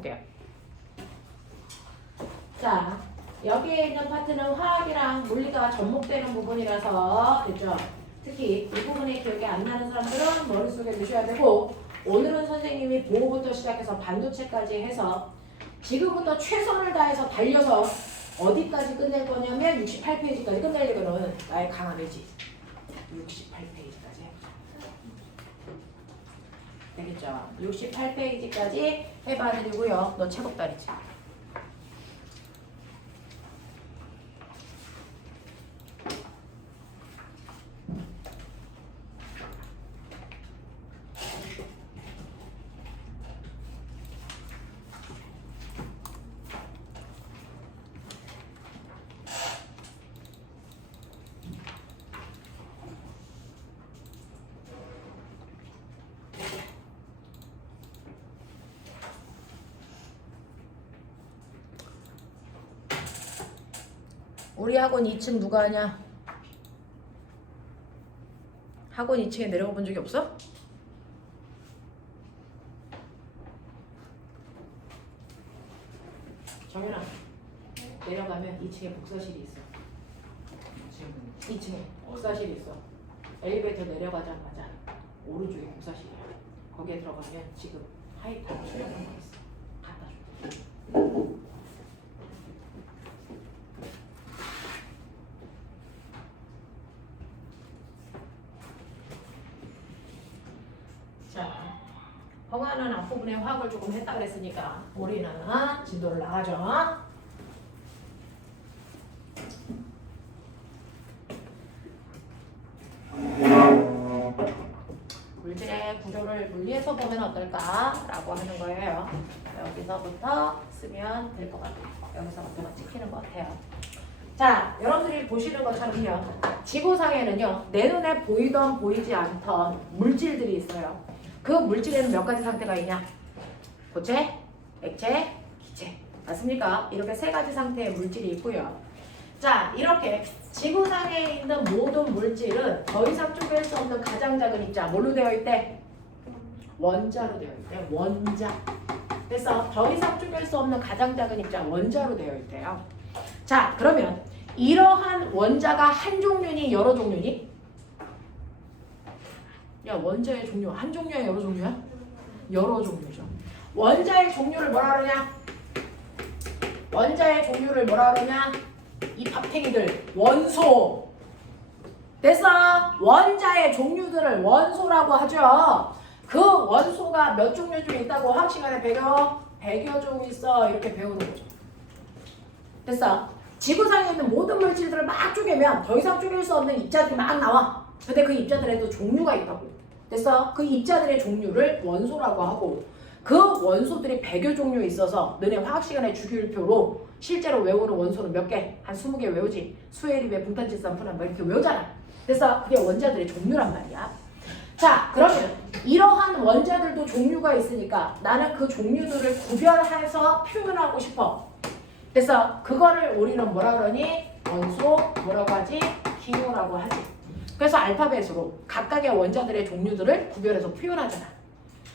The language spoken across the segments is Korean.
볼게요. 자, 여기에 있는 파트는 화학이랑 물리가 접목되는 부분이라서 됐죠? 특히 이 부분이 기억이 안 나는 사람들은 머릿속에 두셔야 되고, 오늘은 선생님이 보호부터 시작해서 반도체까지 해서 지금부터 최선을 다해서 달려서 어디까지 끝낼 거냐면 68페이지까지 끝내려고는 나의 강한 의지. 68페이지까지 되겠죠? 68페이지까지 해봐드리고요. 너 체급다리지. 우리 학원 2층 누가 하냐? 학원 2층에 내려가 본 적이 없어? 정연아, 내려가면 2층에 복사실이 있어. 2층에 복사실이 있어. 엘리베이터 내려가자마자 오른쪽에 복사실이야. 거기에 들어가면 지금 하이탑 수련한 거 있어. 갖다 줘. 허가는 앞부분에 화학을 조금 했다 그랬으니까 우리는 진도를 나가죠. 물질의 구조를 분리해서 보면 어떨까라고 하는 거예요. 여기서부터 쓰면 될 것 같아요. 여기서부터 찍히는 것 같아요. 자, 여러분들이 보시는 것처럼요. 지구상에는요. 내 눈에 보이던 보이지 않던 물질들이 있어요. 그 물질에는 몇 가지 상태가 있냐? 고체, 액체, 기체. 맞습니까? 이렇게 세 가지 상태의 물질이 있고요. 자, 이렇게 지구상에 있는 모든 물질은 더 이상 쪼갤 수 없는 가장 작은 입자. 뭘로 되어 있대? 원자로 되어 있대. 원자. 그래서 더 이상 쪼갤 수 없는 가장 작은 입자. 원자로 되어 있대요. 자, 그러면 이러한 원자가 한 종류니 여러 종류니? 야, 원자의 종류 한 종류야 여러 종류야? 여러 종류죠. 원자의 종류를 뭐라 그러냐? 원자의 종류를 뭐라 그러냐? 이 밥탱이들 원소. 됐어? 원자의 종류들을 원소라고 하죠. 그 원소가 몇 종류 중에 있다고 화학 시간에 100여 종 있어. 이렇게 배우는 거죠. 됐어? 지구상에 있는 모든 물질들을 막 쪼개면 더 이상 쪼갤 수 없는 입자들이 막 나와. 근데 그 입자들에도 종류가 있다고. 됐어? 그 입자들의 종류를 원소라고 하고, 그 원소들이 100여 종류 있어서 너네 화학 시간에 주기율표로 실제로 외우는 원소는 몇 개? 한 20개 외우지. 수에리베, 붕탄질산, 푸란 뭐 이렇게 외우잖아. 됐어? 그게 원자들의 종류란 말이야. 자, 그러면 이러한 원자들도 종류가 있으니까 나는 그 종류들을 구별해서 표현하고 싶어. 됐어? 그거를 우리는 뭐라 그러니? 원소, 뭐라고 하지? 기호라고 하지. 그래서 알파벳으로 각각의 원자들의 종류들을 구별해서 표현하잖아.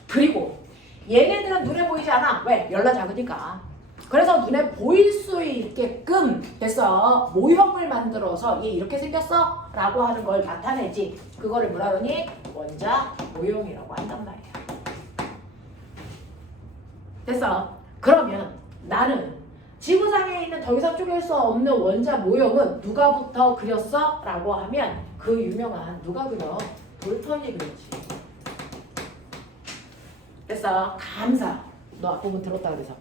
그리고 얘네들은 눈에 보이지 않아. 왜? 열나 작으니까. 그래서 눈에 보일 수 있게끔 됐어. 모형을 만들어서 얘 이렇게 생겼어? 라고 하는 걸 나타내지. 그거를 뭐라 그러니? 원자 모형이라고 한단 말이야. 됐어? 그러면 나는 지구상에 있는 더 이상 쪼갤 수 없는 원자 모형은 누가부터 그렸어? 라고 하면 그 유명한 누가 그려? 볼턴이 그렸지. 됐어? 감사. 너 앞부분 들었다 그래서.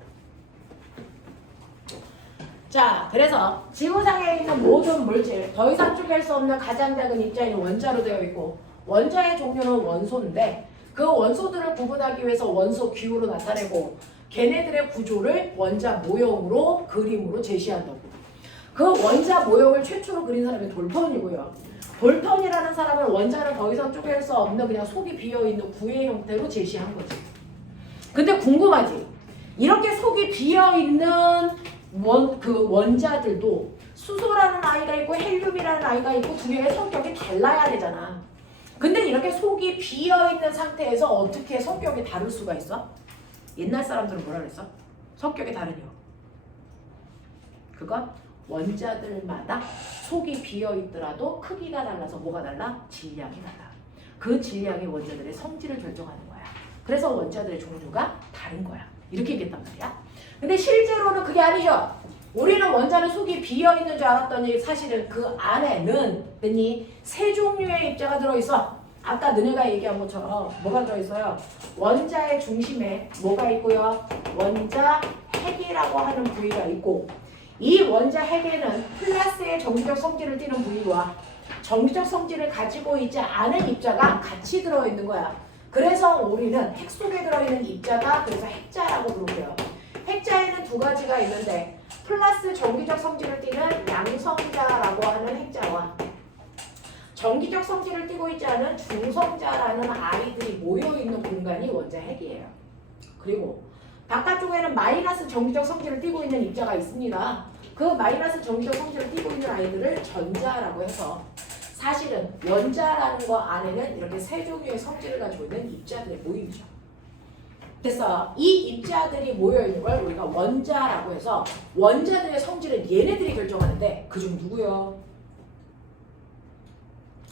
자, 그래서 지구상에 있는 모든 물질, 더 이상 쪼갤 수 없는 가장 작은 입자인 원자로 되어 있고, 원자의 종류는 원소인데 그 원소들을 구분하기 위해서 원소 기호로 나타내고, 걔네들의 구조를 원자 모형으로 그림으로 제시한다고. 그 원자 모형을 최초로 그린 사람이 볼턴이고요. 볼턴이라는 사람은 원자를 더 이상 쪼갤 수 없는 그냥 속이 비어있는 구의 형태로 제시한 거지. 근데 궁금하지? 이렇게 속이 비어있는 원자들도 수소라는 아이가 있고 헬륨이라는 아이가 있고 두 개의 성격이 달라야 되잖아. 근데 이렇게 속이 비어있는 상태에서 어떻게 성격이 다를 수가 있어? 옛날 사람들은 뭐라 그랬어? 성격이 다른 이유. 그건 원자들마다 속이 비어있더라도 크기가 달라서 뭐가 달라? 질량이 달라. 그 질량이 원자들의 성질을 결정하는 거야. 그래서 원자들의 종류가 다른 거야. 이렇게 얘기했단 말이야. 근데 실제로는 그게 아니죠. 우리는 원자는 속이 비어있는 줄 알았더니 사실은 그 안에는 세 종류의 입자가 들어있어. 아까 너네가 얘기한 것처럼 뭐가 들어있어요? 원자의 중심에 뭐가 있고요? 원자 핵이라고 하는 부위가 있고, 이 원자 핵에는 플러스의 정기적 성질을 띠는 부위와 정기적 성질을 가지고 있지 않은 입자가 같이 들어있는 거야. 그래서 우리는 핵 속에 들어있는 입자가 그래서 핵자라고 부르고요. 핵자에는 두 가지가 있는데 플러스 정기적 성질을 띠는 양성자라고 하는 핵자와 정기적 성질을 띠고 있지 않은 중성자라는 아이들이 모여있는 공간이 원자 핵이에요. 그리고 바깥쪽에는 마이너스 정기적 성질을 띠고 있는 입자가 있습니다. 그 마이너스 정기적 성질을 띠고 있는 아이들을 전자라고 해서 사실은 원자라는 거 안에는 이렇게 세 종류의 성질을 가지고 있는 입자들의 모임이죠. 그래서 이 입자들이 모여있는 걸 우리가 원자라고 해서 원자들의 성질은 얘네들이 결정하는데 그중 누구요?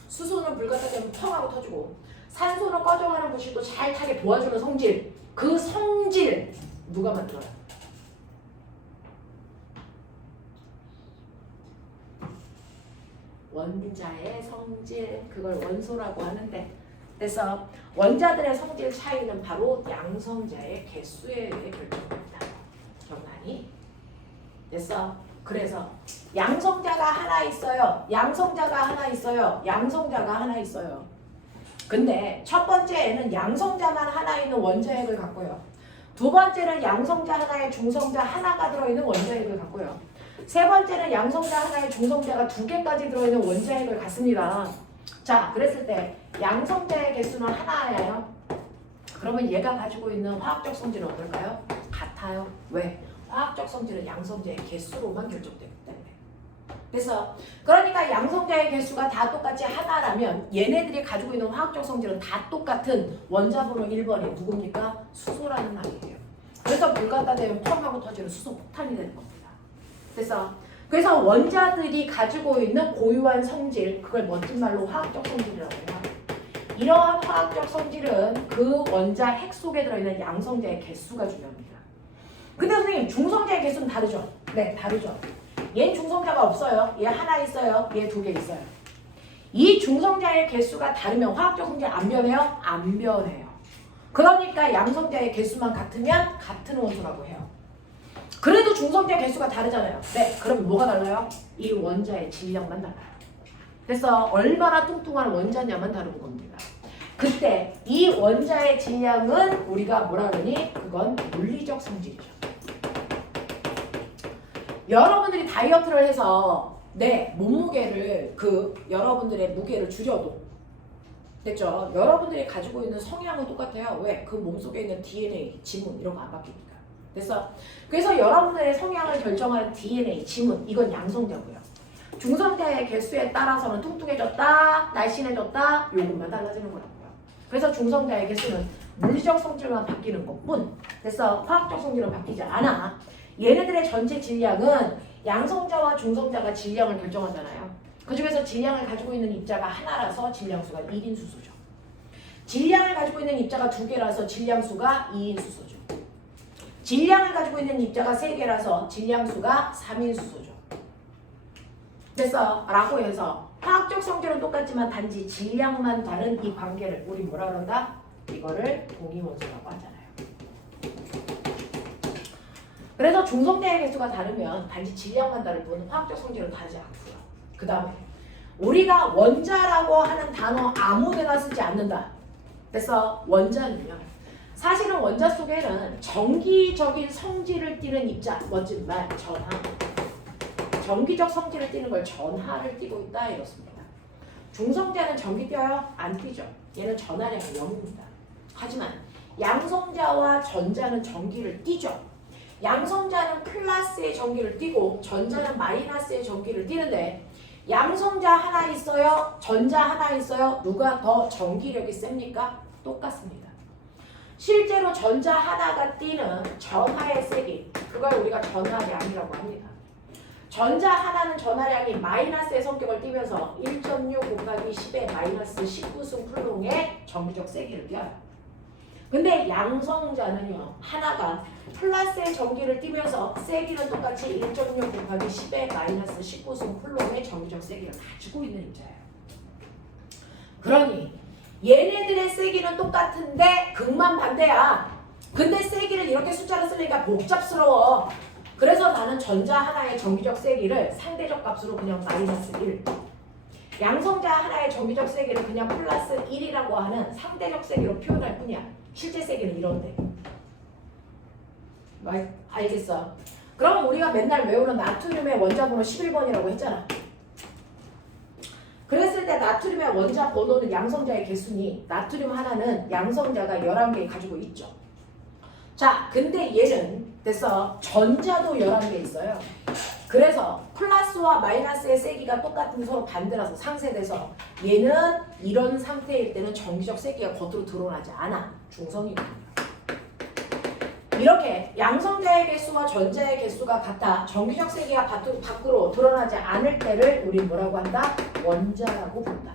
수소는 불 갖다 대면 펑 하고 터지고 산소는 꺼져가는 부식도 잘 타게 도와주는 성질, 그 성질 누가 만들어요? 원자의 성질, 그걸 원소라고 하는데, 그래서 원자들의 성질 차이는 바로 양성자의 개수에 의해 결정됩니다. 경란이 됐어. 그래서 양성자가 하나 있어요. 양성자가 하나 있어요. 양성자가 하나 있어요. 근데 첫 번째에는 양성자만 하나 있는 원자핵을 갖고요. 두 번째는 양성자 하나에 중성자 하나가 들어있는 원자핵을 갖고요. 세 번째는 양성자 하나에 중성자가 두 개까지 들어있는 원자핵을 갖습니다. 자, 그랬을 때 양성자의 개수는 하나예요. 그러면 얘가 가지고 있는 화학적 성질은 어떨까요? 같아요. 왜? 화학적 성질은 양성자의 개수로만 결정되기 때문에. 그래서 그러니까 양성자의 개수가 다 똑같이 하나라면 얘네들이 가지고 있는 화학적 성질은 다 똑같은 원자번호 1번이 누굽니까? 수소라는 말이에요. 그래서 불 갖다 대면 펑 하고 터지는 수소 폭탄이 되는 겁니다. 그래서 원자들이 가지고 있는 고유한 성질, 그걸 멋진 말로 화학적 성질이라고 해요. 이러한 화학적 성질은 그 원자 핵 속에 들어있는 양성자의 개수가 중요합니다. 근데 선생님 중성자의 개수는 다르죠? 네, 다르죠. 얘는 중성자가 없어요. 얘 하나 있어요. 얘 두 개 있어요. 이 중성자의 개수가 다르면 화학적 성질 안 변해요? 안 변해요. 그러니까 양성자의 개수만 같으면 같은 원소라고 해요. 그래도 중성자 개수가 다르잖아요. 네, 그럼 뭐가 달라요? 이 원자의 질량만 달라요. 그래서 얼마나 뚱뚱한 원자냐만 다른 겁니다. 그때 이 원자의 질량은 우리가 뭐라 그러니? 그건 물리적 성질이죠. 여러분들이 다이어트를 해서 내 몸무게를 여러분들의 무게를 줄여도 됐죠? 여러분들이 가지고 있는 성향은 똑같아요. 왜? 그 몸속에 있는 DNA, 지문 이런 거 안 바뀝니까? 그래서 여러분들의 성향을 결정하는 DNA, 지문 이건 양성자고요. 중성자의 개수에 따라서는 뚱뚱해졌다, 날씬해졌다 요것만 달라지는 거라고요. 그래서 중성자의 개수는 물리적 성질만 바뀌는 것뿐. 그래서 화학적 성질은 바뀌지 않아. 얘네들의 전체 질량은 양성자와 중성자가 질량을 결정하잖아요. 그 중에서 질량을 가지고 있는 입자가 하나라서 질량수가 1인 수소죠. 질량을 가지고 있는 입자가 두 개라서 질량수가 2인 수소죠. 질량을 가지고 있는 입자가 3개라서 질량수가 3인 수소죠. 그래서 라고 해서 화학적 성질은 똑같지만 단지 질량만 다른 이 관계를 우리 뭐라 그런다? 이거를 동위원소라고 하잖아요. 그래서 중성자의 개수가 다르면 단지 질량만 다를 뿐 화학적 성질은 다르지 않고요. 그 다음에 우리가 원자라고 하는 단어 아무 데나 쓰지 않는다. 그래서 원자는요. 사실은 원자 속에는 정기적인 성질을 띠는 입자, 멋진 말, 전하. 정기적 성질을 띠는 걸 전하를 띠고 있다 이렇습니다. 중성자는 전기 띄어요? 안 띄죠. 얘는 전하량이 0입니다. 하지만 양성자와 전자는 전기를 띠죠. 양성자는 플러스의 전기를 띠고 전자는 마이너스의 전기를 띠는데 양성자 하나 있어요? 전자 하나 있어요? 누가 더 전기력이 셉니까? 똑같습니다. 실제로 전자 하나가 띠는 전하의 세기, 전하량이라고 합니다. 전자 하나는 전하량이 마이너스의 성격을 띠면서 1.6 곱하기 10의 마이너스 19승 쿨롱의 정기적 세기를 띄어요. 근데 양성자는요, 하나가 플러스의 전기를 띠면서 세기는 똑같이 1.6 곱하기 10의 마이너스 19승 쿨롱의 정기적 세기를 가지고 있는 입자예요. 그러니 얘네들의 세기는 똑같은데 극만 반대야. 근데 세기를 이렇게 숫자로 쓰니까 복잡스러워. 그래서 나는 전자 하나의 정기적 세기를 상대적 값으로 그냥 마이너스 1, 양성자 하나의 정기적 세기를 그냥 플러스 1이라고 하는 상대적 세기로 표현할 뿐이야. 실제 세기는 이런데. 알겠어? 그럼 우리가 맨날 외우는 나트륨의 원자 번호 11번이라고 했잖아. 그랬을 때 나트륨의 원자 번호는 양성자의 개수니 나트륨 하나는 양성자가 11개 가지고 있죠. 자, 근데 얘는 됐어. 전자도 11개 있어요. 그래서 플러스와 마이너스의 세기가 똑같은 서로 반대라서 상쇄돼서 얘는 이런 상태일 때는 정기적 세기가 겉으로 드러나지 않아. 중성이거든요. 이렇게 양성자의 개수와 전자의 개수가 같아 정기적 세기가 밖으로 드러나지 않을 때를 우리 뭐라고 한다? 원자라고 부른다.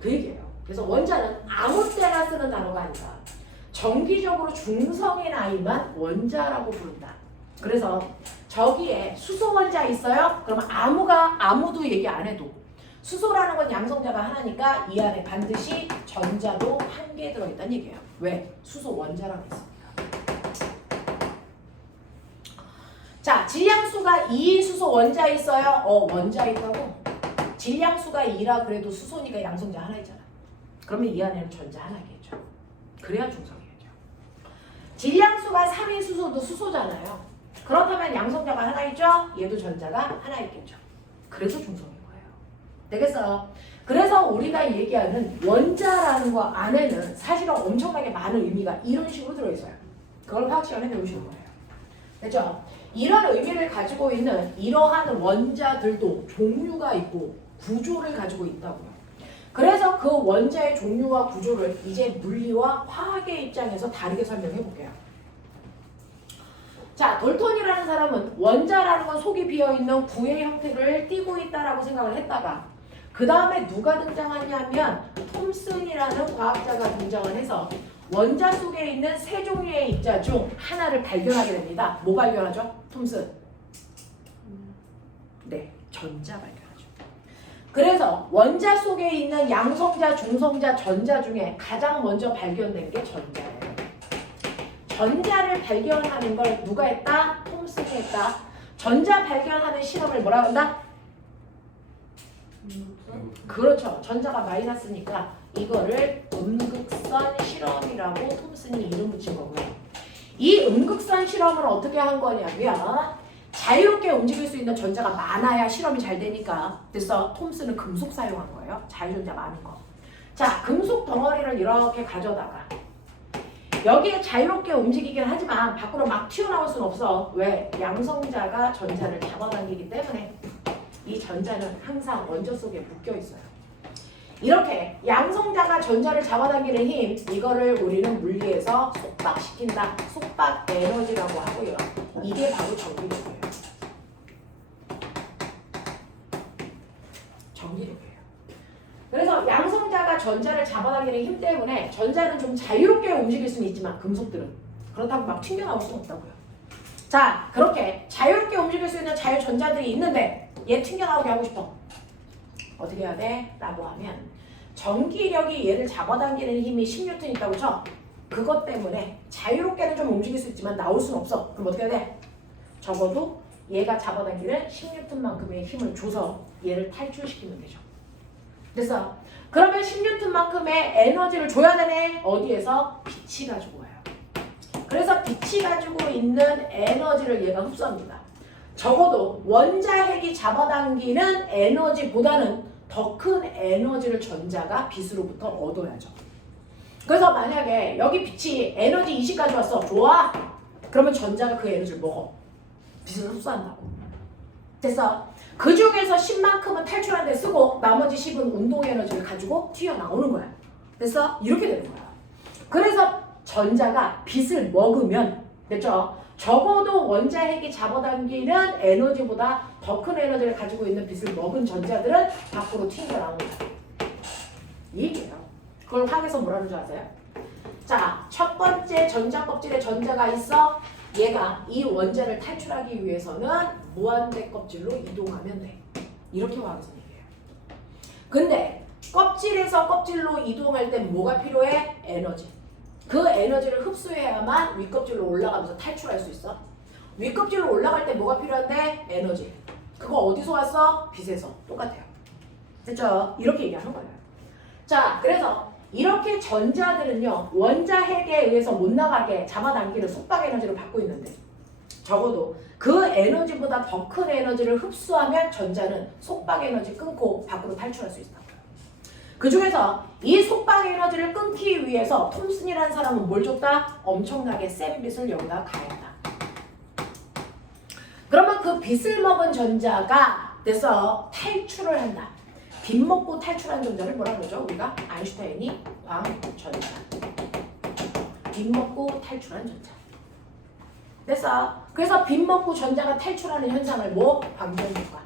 그 얘기예요. 그래서 원자는 아무 때나 쓰는 단어가 아니라 정기적으로 중성인 아이만 원자라고 부른다. 그래서 저기에 수소 원자 있어요? 그러면 아무도 얘기 안 해도 수소라는 건 양성자가 하나니까 이 안에 반드시 전자도 한 개 들어있다는 얘기예요. 왜? 수소 원자라고 했습니다. 자, 질량수가 2인 수소 원자 있어요? 원자 있다고? 질량수가 2라 그래도 수소니까 양성자 하나 있잖아. 그러면 이 안에는 전자 하나겠죠. 그래야 중성이겠죠. 질량수가 3인 수소도 수소잖아요. 그렇다면 양성자가 하나 있죠? 얘도 전자가 하나 있겠죠. 그래서 중성인 거예요. 되겠어요? 그래서 우리가 얘기하는 원자라는 거 안에는 사실은 엄청나게 많은 의미가 이런 식으로 들어있어요. 그걸 화학 시간에 배우시는 거예요. 됐죠? 이런 의미를 가지고 있는 이러한 원자들도 종류가 있고 구조를 가지고 있다고요. 그래서 그 원자의 종류와 구조를 이제 물리와 화학의 입장에서 다르게 설명해 볼게요. 자, 돌톤이라는 사람은 원자라는 건 속이 비어있는 구의 형태를 띠고 있다라고 생각을 했다가 그 다음에 누가 등장하냐면 톰슨이라는 과학자가 등장을 해서 원자 속에 있는 세 종류의 입자 중 하나를 발견하게 됩니다. 뭐 발견하죠? 톰슨. 네, 전자 발견하죠. 그래서 원자 속에 있는 양성자, 중성자, 전자 중에 가장 먼저 발견된 게 전자예요. 전자를 발견하는 걸 누가 했다? 톰슨이 했다. 전자 발견하는 실험을 뭐라고 한다? 그렇죠. 전자가 마이너스니까 이거를 음극선 실험이라고 톰슨이 이름 붙인 거고요. 이 음극선 실험을 어떻게 한 거냐면 자유롭게 움직일 수 있는 전자가 많아야 실험이 잘 되니까 그래서 톰슨은 금속 사용한 거예요. 자유전자 많은 거. 자, 금속 덩어리를 이렇게 가져다가 여기에 자유롭게 움직이긴 하지만 밖으로 막 튀어나올 수는 없어. 왜? 양성자가 전자를 잡아당기기 때문에 이 전자는 항상 원자 속에 묶여 있어요. 이렇게 양성자가 전자를 잡아당기는 힘, 이거를 우리는 물리에서 속박시킨다. 속박 에너지라고 하고요. 이게 바로 전기력이에요. 전기력이에요. 그래서 양성자가 전자를 잡아당기는 힘 때문에 전자는 좀 자유롭게 움직일 수는 있지만 금속들은 그렇다고 막 튕겨나올 수는 없다고요. 자, 그렇게 자유롭게 움직일 수 있는 자유전자들이 있는데 얘 튕겨나오게 하고 싶어. 어떻게 해야 돼? 라고 하면 전기력이 얘를 잡아당기는 힘이 10N 있다고 쳐. 그것 때문에 자유롭게는 좀 움직일 수 있지만 나올 수는 없어. 그럼 어떻게 해야 돼? 적어도 얘가 잡아당기는 10N만큼의 힘을 줘서 얘를 탈출시키면 되죠. 됐어? 그러면 10N만큼의 에너지를 줘야 되네. 어디에서? 빛이 가지고 와요. 그래서 빛이 가지고 있는 에너지를 얘가 흡수합니다. 적어도 원자핵이 잡아당기는 에너지보다는 더 큰 에너지를 전자가 빛으로부터 얻어야죠. 그래서 만약에 여기 빛이 에너지 20까지 왔어. 좋아? 그러면 전자가 그 에너지를 먹어. 빛을 흡수한다고. 됐어? 그 중에서 10만큼은 탈출하는 데 쓰고 나머지 10은 운동 에너지를 가지고 튀어나오는 거야. 됐어? 이렇게 되는 거야. 그래서 전자가 빛을 먹으면 됐죠? 적어도 원자핵이 잡아당기는 에너지보다 더 큰 에너지를 가지고 있는 빛을 먹은 전자들은 밖으로 튕겨나온다. 이 얘기예요. 그걸 화학에서 뭐라는 줄 아세요? 자, 첫 번째 전자 껍질에 전자가 있어. 얘가 이 원자를 탈출하기 위해서는 무한대 껍질로 이동하면 돼. 이렇게 화학에서 얘기해요. 근데 껍질에서 껍질로 이동할 때 뭐가 필요해? 에너지. 그 에너지를 흡수해야만 윗껍질로 올라가면서 탈출할 수 있어. 윗껍질로 올라갈 때 뭐가 필요한데? 에너지. 그거 어디서 왔어? 빛에서. 똑같아요. 됐죠? 이렇게 얘기하는 거예요. 자, 그래서 이렇게 전자들은요, 원자핵에 의해서 못 나가게 잡아당기는 속박 에너지를 받고 있는데, 적어도 그 에너지보다 더 큰 에너지를 흡수하면 전자는 속박 에너지 끊고 밖으로 탈출할 수 있다. 그 중에서 이 속박 에너지를 끊기 위해서 톰슨이라는 사람은 뭘 줬다? 엄청나게 센 빛을 여기다 가했다. 그러면 그 빛을 먹은 전자가 돼서 탈출을 한다. 빛 먹고 탈출한 전자를 뭐라 그러죠? 우리가 아인슈타인이 광전자. 빛 먹고 탈출한 전자. 됐어. 그래서 빛 먹고 전자가 탈출하는 현상을 뭐? 광전효과.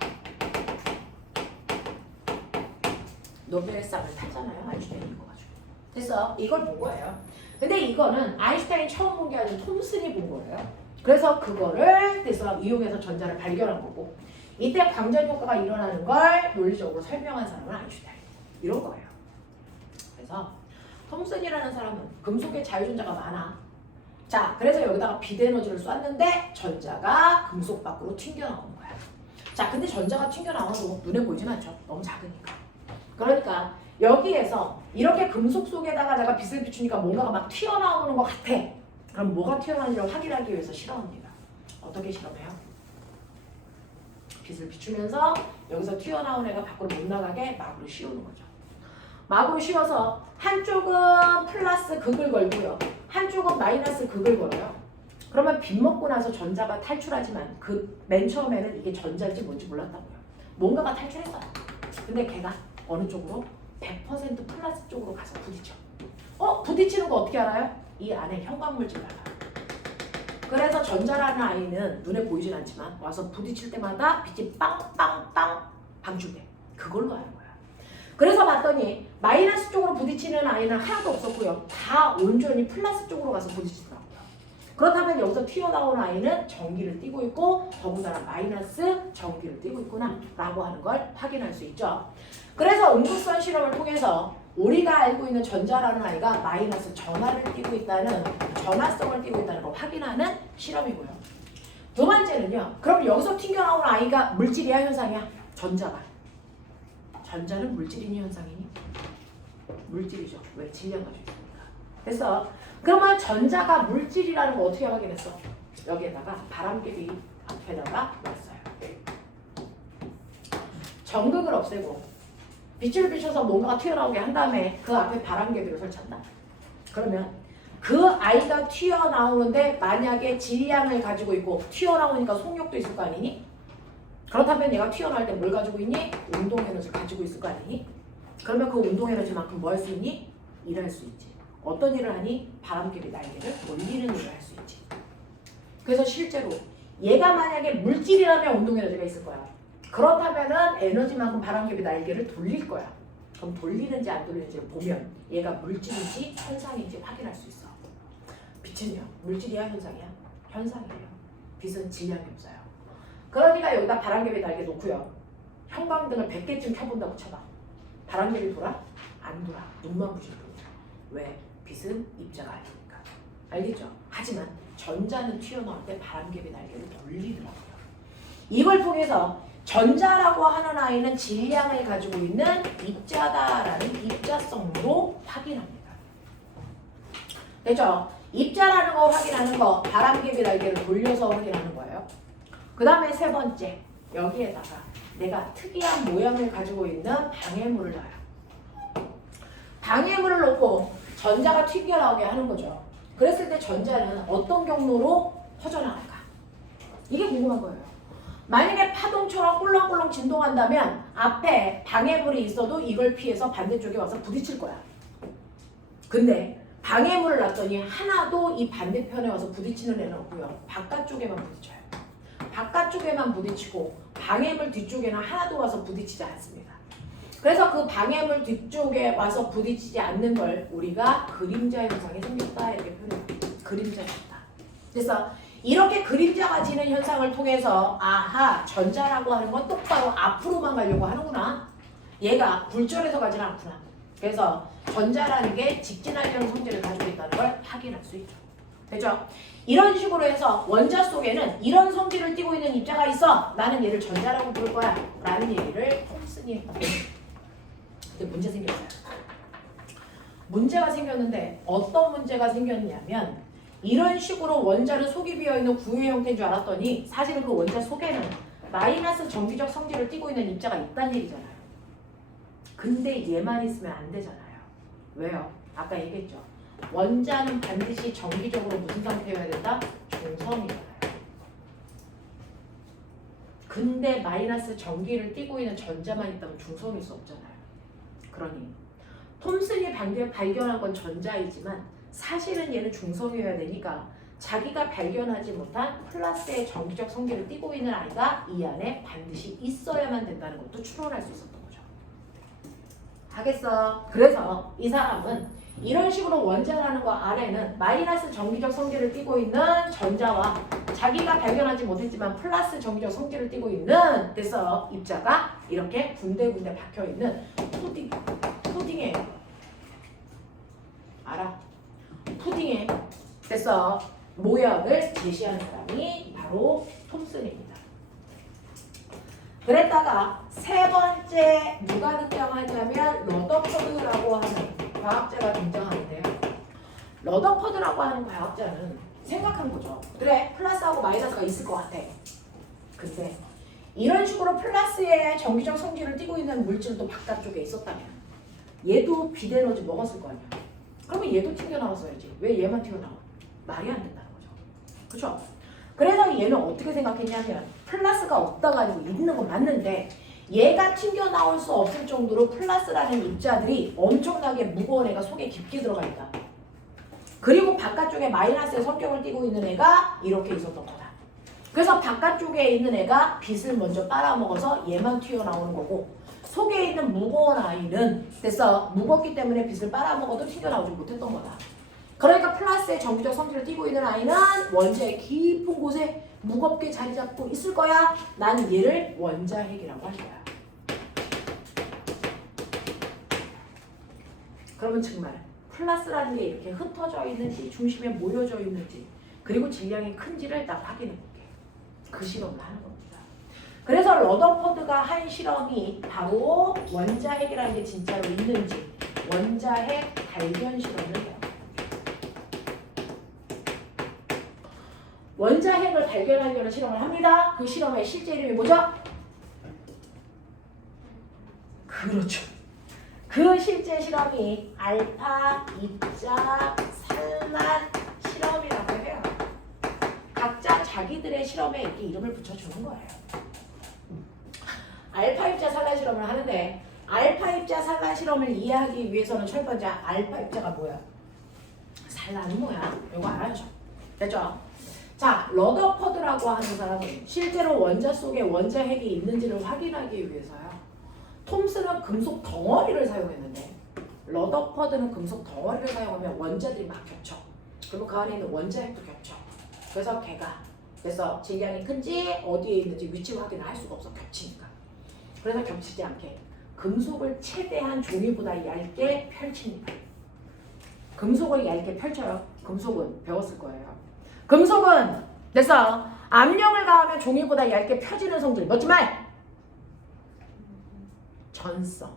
노벨상을 타잖아요. 아인슈타인이 이거 가지고. 됐어. 이걸 본 거예요. 근데 이거는 아인슈타인이 처음 본 게 아니라 톰슨이 본 거예요. 그래서 그거를 그래서 이용해서 전자를 발견한 거고, 이때 광전효과가 일어나는 걸 논리적으로 설명한 사람은 아인슈타인. 이런 거예요. 그래서 톰슨이라는 사람은 금속의 자유전자가 많아. 자, 그래서 여기다가 빛 에너지를 쐈는데 전자가 금속 밖으로 튕겨나오는 거야. 자, 근데 전자가 튕겨나와도 눈에 보이진 않죠. 너무 작으니까. 그러니까 여기에서 이렇게 금속 속에다가 내가 빛을 비추니까 뭔가가 막 튀어나오는 것 같아. 그럼 뭐가 튀어나오는지를 확인하기 위해서 실험합니다. 어떻게 실험해요? 빛을 비추면서 여기서 튀어나온 애가 밖으로 못 나가게 막으로 씌우는 거죠. 막으로 씌워서 한쪽은 플러스 극을 걸고요. 한쪽은 마이너스 극을 걸어요. 그러면 빛 먹고 나서 전자가 탈출하지만 그 맨 처음에는 이게 전자인지 뭔지 몰랐다고요. 뭔가가 탈출했어요. 근데 걔가 어느 쪽으로? 100% 플러스 쪽으로 가서 부딪혀. 부딪히는 거 어떻게 알아요? 이 안에 현광물질을 알아요. 그래서 전자라는 아이는 눈에 보이진 않지만 와서 부딪힐 때마다 빛이 빵빵빵 방출돼. 그걸로 아는 거야. 그래서 봤더니 마이너스 쪽으로 부딪히는 아이는 하나도 없었고요. 다 온전히 플러스 쪽으로 가서 부딪히더라고요. 그렇다면 여기서 튀어나온 아이는 전기를 띠고 있고 더군다나 마이너스 전기를 띠고 있구나 라고 하는 걸 확인할 수 있죠. 그래서 응급선 실험을 통해서 우리가 알고 있는 전자라는 아이가 마이너스 전하를 띠고 있다는, 전하성을 띠고 있다는 걸 확인하는 실험이고요. 두 번째는요. 그럼 여기서 튕겨나온 아이가 물질이야 현상이야? 전자가. 전자는 물질이니 현상이니? 물질이죠. 왜? 질량 가지고 있으니까. 그래서 그러면 전자가 물질이라는 거 어떻게 확인했어? 여기에다가 바람개비 앞에다가 놨어요. 전극을 없애고 빛을 비춰서 뭔가가 튀어나오게 한 다음에 그 앞에 바람개비를 설치한다. 그러면 그 아이가 튀어나오는데 만약에 질량을 가지고 있고 튀어나오니까 속력도 있을 거 아니니? 그렇다면 얘가 튀어나올 때 뭘 가지고 있니? 운동 에너지를 가지고 있을 거 아니니? 그러면 그 운동 에너지만큼 뭐 할 수 있니? 일할 수 있지. 어떤 일을 하니? 바람개비 날개를 돌리는 일을 할 수 있지. 그래서 실제로 얘가 만약에 물질이라면 운동 에너지가 있을 거야. 그렇다면은 에너지만큼 바람개비 날개를 돌릴 거야. 그럼 돌리는지 안 돌리는지를 보면 얘가 물질인지 현상인지 확인할 수 있어. 빛은요? 물질이야 현상이야? 현상이에요. 빛은 질량이 없어요. 그러니까 여기다 바람개비 날개 놓고요. 형광등을 100개쯤 켜본다고 쳐봐. 바람개비 돌아? 안 돌아. 눈만 부실 뿐이야. 왜? 빛은 입자가 아니니까. 알겠죠? 하지만 전자는 튀어나올 때 바람개비 날개를 돌리더라고요. 이걸 통해서 전자라고 하는 아이는 질량을 가지고 있는 입자다라는 입자성으로 확인합니다. 됐죠? 입자라는 거 확인하는 거 바람개비 날개를 돌려서 확인하는 거예요. 그 다음에 세 번째, 여기에다가 내가 특이한 모양을 가지고 있는 방해물을 넣어요. 방해물을 넣고 전자가 튀겨나오게 하는 거죠. 그랬을 때 전자는 어떤 경로로 퍼져나갈까? 이게 궁금한 거예요. 만약에 파동처럼 꿀렁꿀렁 진동한다면 앞에 방해물이 있어도 이걸 피해서 반대쪽에 와서 부딪힐 거야. 근데 방해물을 놨더니 하나도 이 반대편에 와서 부딪히는 애는 없고요. 바깥쪽에만 부딪혀요. 바깥쪽에만 부딪히고 방해물 뒤쪽에는 하나도 와서 부딪히지 않습니다. 그래서 그 방해물 뒤쪽에 와서 부딪히지 않는 걸 우리가 그림자 현상이 생겼다 이렇게 표현합니다. 그림자 현상. 그래서 이렇게 그림자가 지는 현상을 통해서 아하 전자라고 하는 건 똑바로 앞으로만 가려고 하는구나. 얘가 불절에서 가지는 않구나. 그래서 전자라는 게 직진하려는 성질을 가지고 있다는 걸 확인할 수 있죠. 되죠? 이런 식으로 해서 원자 속에는 이런 성질을 띠고 있는 입자가 있어. 나는 얘를 전자라고 부를 거야. 라는 얘기를 톰슨이 했다. 근데 문제 생겼어요. 문제가 생겼는데 어떤 문제가 생겼냐면 이런 식으로 원자는 속이 비어있는 구유의 형태인 줄 알았더니 사실은 그 원자 속에는 마이너스 정기적 성질을 띠고 있는 입자가 있다는 얘기잖아요. 근데 얘만 있으면 안 되잖아요. 왜요? 아까 얘기했죠. 원자는 반드시 정기적으로 무슨 상태여야 된다? 중성이잖아요. 근데 마이너스 전기를 띠고 있는 전자만 있다면 중성일 수 없잖아요. 그러니 톰슨이 발견한 건 전자이지만 사실은 얘는 중성이어야 되니까 자기가 발견하지 못한 플러스의 정기적 성질을 띠고 있는 아이가 이 안에 반드시 있어야만 된다는 것도 추론할 수 있었던 거죠. 하겠어? 그래서 이 사람은 이런 식으로 원자라는 거 안에는 마이너스 정기적 성질을 띠고 있는 전자와 자기가 발견하지 못했지만 플러스 정기적 성질을 띠고 있는 그래서 입자가 이렇게 군데군데 박혀있는 푸딩이에요. 알아? 푸딩에 그래서 모형을 제시하는 사람이 바로 톰슨입니다. 그랬다가 세 번째 누가 등장하냐면 러더퍼드라고 하는 과학자가 등장하는데요. 러더퍼드라고 하는 과학자는 생각한 거죠. 그래, 플러스하고 마이너스가 있을 것 같아. 근데 이런 식으로 플러스의 정기적 성질을 띠고 있는 물질도 바깥쪽에 있었다면 얘도 비대너지 먹었을 거 아니야. 그러면 얘도 튕겨나왔어야지. 왜 얘만 튀어나와? 말이 안 된다는 거죠. 그렇죠? 그래서 얘는 어떻게 생각했냐면 플러스가 없다가 아니고 있는 건 맞는데 얘가 튕겨나올 수 없을 정도로 플러스라는 입자들이 엄청나게 무거운 애가 속에 깊게 들어가 있다. 그리고 바깥쪽에 마이너스의 성격을 띠고 있는 애가 이렇게 있었던 거다. 그래서 바깥쪽에 있는 애가 빛을 먼저 빨아먹어서 얘만 튀어나오는 거고 속에 있는 무거운 아이는 그래서 무겁기 때문에 빛을 빨아먹어도 튀겨나오지 못했던 거다. 그러니까 플러스의 정기적 성질을 띠고 있는 아이는 원자의 깊은 곳에 무겁게 자리 잡고 있을 거야. 나는 얘를 원자핵이라고 할 거야. 그러면 정말 플러스라는 게 이렇게 흩어져 있는지 중심에 모여져 있는지 그리고 질량이 큰지를 딱 확인해 볼게. 그 실험을 하는 겁니다. 그래서 러더퍼드가 한 실험이 바로 원자핵이라는 게 진짜로 있는지 원자핵 발견 실험을 해요. 원자핵을 발견하려는 실험을 합니다. 그 실험의 실제 이름이 뭐죠? 그렇죠. 그 실제 실험이 알파 입자 산란 실험이라고 해요. 각자 자기들의 실험에 이렇게 이름을 붙여주는 거예요. 알파 입자 산란 실험을 하는데 알파 입자 산란 실험을 이해하기 위해서는 첫 번째 알파 입자가 뭐야? 산란은 뭐야? 이거 알아야죠. 됐죠? 자, 러더퍼드라고 하는 사람은 실제로 원자 속에 원자핵이 있는지를 확인하기 위해서요. 톰슨은 금속 덩어리를 사용했는데 러더퍼드는 금속 덩어리를 사용하면 원자들이 막 겹쳐. 그리고 그 안에 있는 원자핵도 겹쳐. 그래서 질량이 큰지 어디에 있는지 위치 확인을 할 수가 없어. 겹치니까. 그래서 겹치지 않게 금속을 최대한 종이보다 얇게 펼칩니다. 금속을 얇게 펼쳐요. 금속은 배웠을 거예요. 금속은 그래서 압력을 가하면 종이보다 얇게 펴지는 성질. 멋지 말! 전성.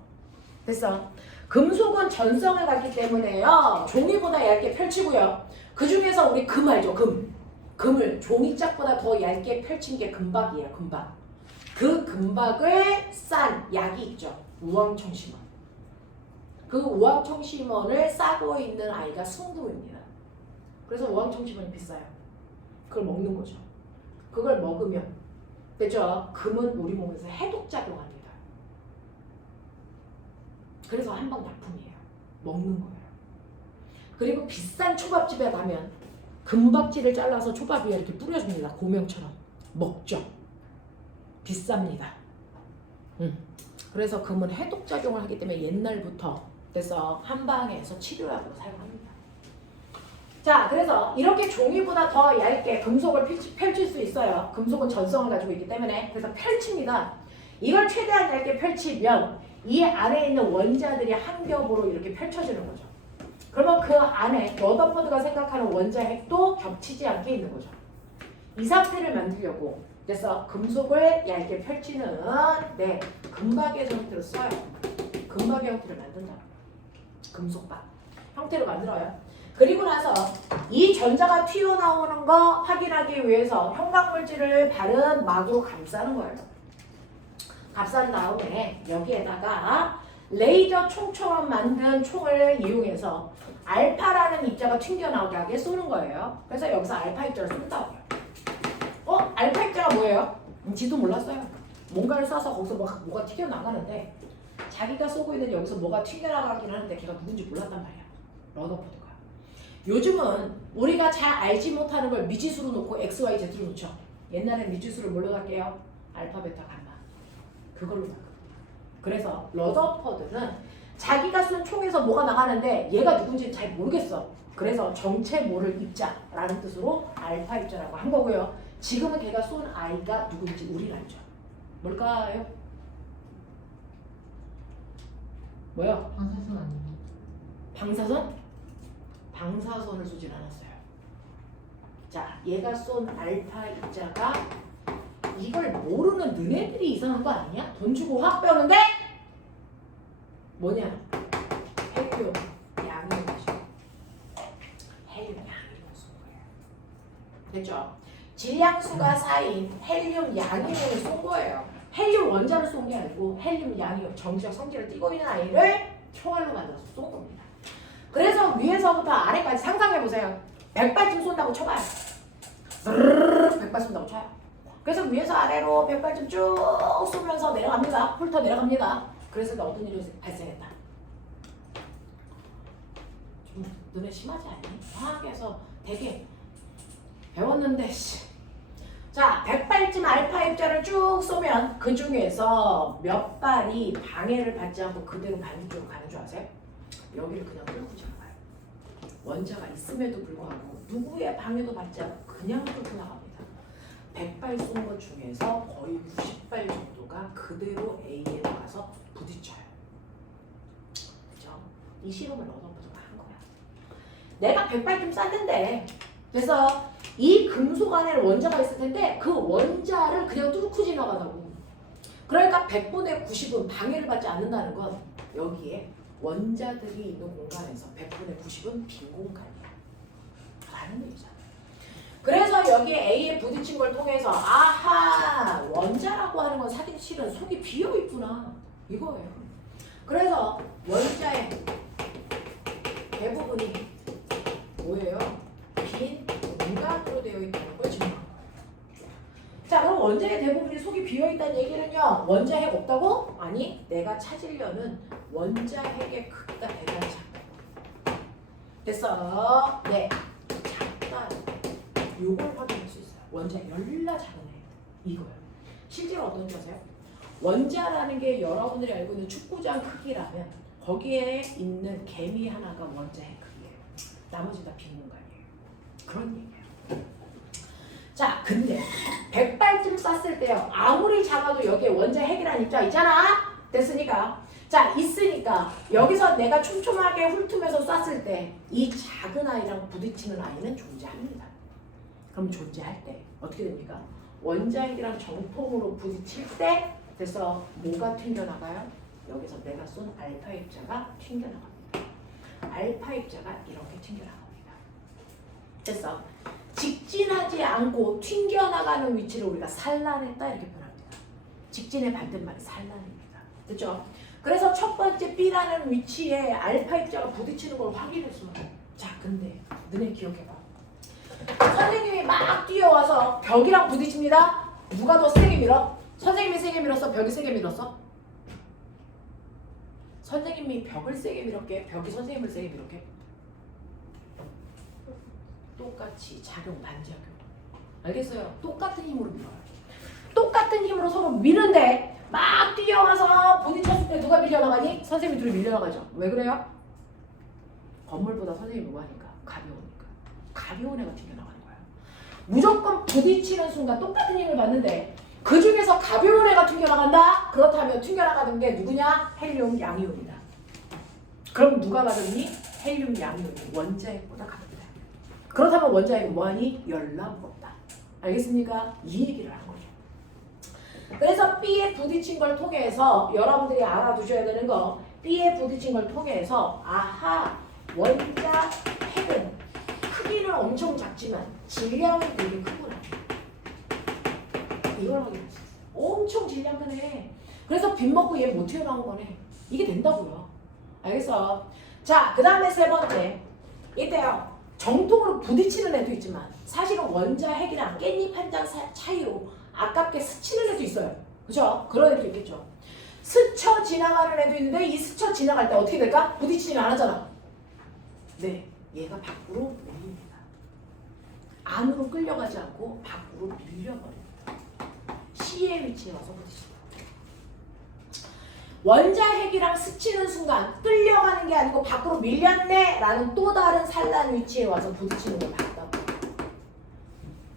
됐어. 금속은 전성을 갖기 때문에요. 종이보다 얇게 펼치고요. 그 중에서 우리 금 알죠? 금을 종이짝보다 더 얇게 펼친 게 금박이에요. 금박. 그 금박을 싼 약이 있죠. 우황청심원. 그 우황청심원을 싸고 있는 아이가 승부입니다. 그래서 우황청심원이 비싸요. 그걸 먹는 거죠. 그걸 먹으면 그죠? 금은 우리 몸에서 해독작용합니다. 그래서 한방 약품이에요. 먹는 거예요. 그리고 비싼 초밥집에 가면 금박지를 잘라서 초밥 위에 이렇게 뿌려줍니다. 고명처럼. 먹죠. 비쌉니다. 그래서 금은 해독작용을 하기 때문에 옛날부터 그래서 한방에서 치료약으로 사용합니다. 자, 그래서 이렇게 종이보다 더 얇게 금속을 펼칠 수 있어요. 금속은 전성을 가지고 있기 때문에. 그래서 펼칩니다. 이걸 최대한 얇게 펼치면 이 안에 있는 원자들이 한 겹으로 이렇게 펼쳐지는 거죠. 그러면 그 안에 러더퍼드가 생각하는 원자핵도 겹치지 않게 있는 거죠. 이 상태를 만들려고 그래서 금속을 얇게 펼치는 금박의 형태로 써요. 금박의 형태를 만든다. 금속박 형태로 만들어요. 그리고 나서 이 전자가 튀어나오는 거 확인하기 위해서 형광물질을 바른 막으로 감싸는 거예요. 감싼 다음에 여기에다가 레이저 총처럼 만든 총을 이용해서 알파라는 입자가 튕겨나오게 하게 쏘는 거예요. 그래서 여기서 알파 입자를 쏜다고요. 알파 입자가 뭐예요? 지도 몰랐어요. 뭔가를 쏴서 거기서 뭐가 튀겨나가는데 자기가 쏘고 있는 여기서 뭐가 튀겨나가긴 하는데 걔가 누군지 몰랐단 말이야. 러더퍼드가. 요즘은 우리가 잘 알지 못하는 걸 미지수로 놓고 X, Y, Z로 놓죠. 옛날엔 미지수를 뭘로 갈게요? 알파, 베타, 감마. 그걸로 나가. 그래서 러더퍼드는 자기가 쏜 총에서 뭐가 나가는데 얘가 누군지 잘 모르겠어. 그래서 정체 모를 입자라는 뜻으로 알파 입자라고 한 거고요. 지금은 걔가 쏜 아이가 누군지 우리는 알죠. 뭘까요? 뭐요? 방사선 아니에요? 방사선? 방사선을 쏘진 않았어요. 자, 얘가 쏜 알파 입자가 이걸 모르는 너네들이 이상한 거 아니냐? 돈 주고 화학 배우는데 뭐냐? 헬륨 양이온이죠. 헬륨 양이온을 쏜 거예요. 됐죠? 질량수가 4인 헬륨 양이온을 쏜 거예요. 헬륨 원자를 쏜 게 아니고 헬륨 양이온 정시적 성질을 띠고 있는 아이를 총알로 만들어서 쏜 겁니다. 그래서 위에서부터 아래까지 상상해보세요. 100발쯤 쏜다고 쳐봐요. 100발 쏜다고 쳐요. 그래서 위에서 아래로 100발쯤 쭉 쏘면서 내려갑니다. 훑어 내려갑니다. 그래서 어떤 일이 발생했다. 좀 너네 심하지 않니? 화학에서 되게 배웠는데 자, 100발쯤 알파 입자를 쭉 쏘면 그 중에서 몇 발이 방해를 받지 않고 그대로 반대쪽으로 가는 줄 아세요? 여기를 그냥 끌고 지나가요. 원자가 있음에도 불구하고 누구의 방해도 받지 않고 그냥 끌고 나갑니다. 100발 쏜 것 중에서 거의 90발 정도가 그대로 A에 나가서 부딪혀요. 그죠? 이 실험을 러더퍼드가 한 거야. 내가 100발쯤 쐈는데 그래서 이 금속 안에는 원자가 있을 텐데 그 원자를 그냥 뚫고 지나가다고. 그러니까 100분의 90은 방해를 받지 않는다는 건 여기에 원자들이 있는 공간에서 100분의 90은 빈 공간이야 라는 얘기잖아. 그래서 여기에 A에 부딪힌 걸 통해서 아하, 원자라고 하는 건 사실은 속이 비어있구나 이거예요. 그래서 원자의 대부분이 뭐예요? 빈 공간으로 되어 있다는 걸 증명합니다. 자, 그럼 원자의 대부분이 속이 비어있다는 얘기는요, 원자핵 없다고? 아니, 내가 찾으려는 원자핵의 크기가 대단히 작다. 됐어? 네, 작다. 요걸 확인할 수 있어요. 원자핵 열나 작은 애 이거예요. 실제로 어떤지 아세요? 원자라는 게 여러분들이 알고 있는 축구장 크기라면 거기에 있는 개미 하나가 원자핵 크기예요. 나머지 다 빈 공간이에요. 그런 얘기예요. 자, 근데 100발쯤 쐈을 때요, 아무리 작아도 여기에 원자핵이라는 입자 있잖아. 됐으니까, 자, 있으니까 여기서 내가 촘촘하게 훑으면서 쐈을 때 이 작은 아이랑 부딪히는 아이는 존재합니다. 그럼 존재할 때 어떻게 됩니까? 원자핵이랑 정통으로 부딪힐 때 그래서 뭐가 튕겨나가요? 여기서 내가 쏜 알파 입자가 튕겨나갑니다. 알파 입자가 이렇게 튕겨나갑니다. 됐어. 직진하지 않고 튕겨나가는 위치를 우리가 산란했다 이렇게 표현합니다. 직진의 반대말이 산란입니다. 됐죠? 그래서 첫 번째 B라는 위치에 알파 입자가 부딪히는 걸 확인했어요. 자, 근데 너네 기억해봐. 선생님이 막 뛰어와서 벽이랑 부딪힙니다. 누가 더 세게 밀어? 선생님이 세게 밀었어? 벽이 세게 밀었어? 선생님이 벽을 세게 밀었게? 벽이 선생님을 세게 밀었게? 똑같이 작용 반작용. 알겠어요? 똑같은 힘으로 밀어요. 똑같은 힘으로 서로 미는데 막 뛰어와서 부딪혔을 때 누가 밀려나가니? 선생님이 둘이 밀려나가죠. 왜 그래요? 건물보다 선생님이 뭐하니까? 가벼우니까. 가벼운 애가 튕겨나가는 거예요. 무조건 부딪히는 순간 똑같은 힘을 받는데 그 중에서 가벼운 애가 튕겨나간다? 그렇다면 튕겨나가는 게 누구냐? 헬륨, 양이온이다. 그럼 누가 가볍니? 헬륨, 양이온이 원자핵보다 가볍다. 그렇다면 원자핵은 뭐하니? 열나 무겁다. 알겠습니까? 이 얘기를 하는 거죠. 그래서 B에 부딪힌 걸 통해서 여러분들이 알아두셔야 되는 거, B에 부딪힌 걸 통해서 아하, 원자 핵은 크기는 엄청 작지만 질량은 되게 크구나. 이걸 확인할 수 있어. 엄청 질량 크네. 그래서 빈 먹고 얘 못 튀어나온 거네. 이게 된다고요. 알겠어? 자, 그 다음에 세 번째. 이때요. 정통으로 부딪히는 애도 있지만 사실은 원자 핵이랑 깻잎 한 장 차이로 아깝게 스치는 애도 있어요. 그죠? 그런 애도 있겠죠. 스쳐 지나가는 애도 있는데 이 스쳐 지나갈 때 어떻게 될까? 부딪히지는 안 하잖아. 네, 얘가 밖으로 밀립니다. 안으로 끌려가지 않고 밖으로 밀려버립니다. C의 위치에 와서 부딪힙니다. 원자 핵이랑 스치는 순간 끌려가는 게 아니고 밖으로 밀렸네 라는 또 다른 산란 위치에 와서 부딪히는 걸 봤다고.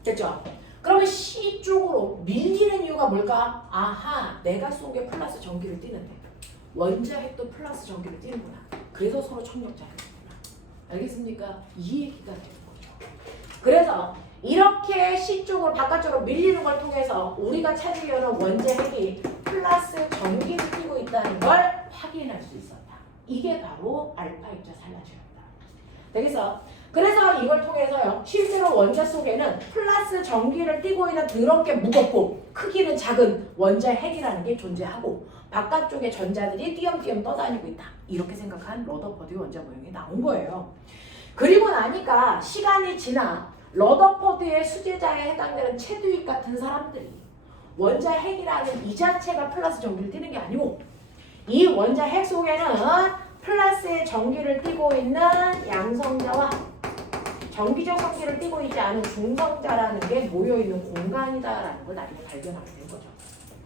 됐죠? 그러면 C 쪽으로 밀리는 이유가 뭘까? 아하, 내가 쏜 게 플러스 전기를 띠는데 원자 핵도 플러스 전기를 띠는구나. 그래서 서로 청력작용이구나. 알겠습니까? 이 얘기가 되는 거죠. 그래서 이렇게 C 쪽으로 바깥쪽으로 밀리는 걸 통해서 우리가 찾으려는 원자 핵이 플러스 전기를 띠고 있다는 걸 확인할 수 있었다. 이게 바로 알파 입자 산란주였다. 되겠어? 그래서 이걸 통해서요. 실제로 원자 속에는 플러스 전기를 띠고 있는 더럽게 무겁고 크기는 작은 원자 핵이라는 게 존재하고 바깥쪽에 전자들이 띄엄띄엄 떠다니고 있다. 이렇게 생각한 러더퍼드의 원자 모형이 나온 거예요. 그리고 나니까 시간이 지나 러더퍼드의 수제자에 해당되는 체두익 같은 사람들이 원자 핵이라는 이 자체가 플러스 전기를 띠는 게 아니고 이 원자 핵 속에는 플러스의 전기를 띠고 있는 양성자와 전기적 성질을 띠고 있지 않은 중성자라는 게 모여있는 공간이다라는 걸 나중에 발견하게 된 거죠.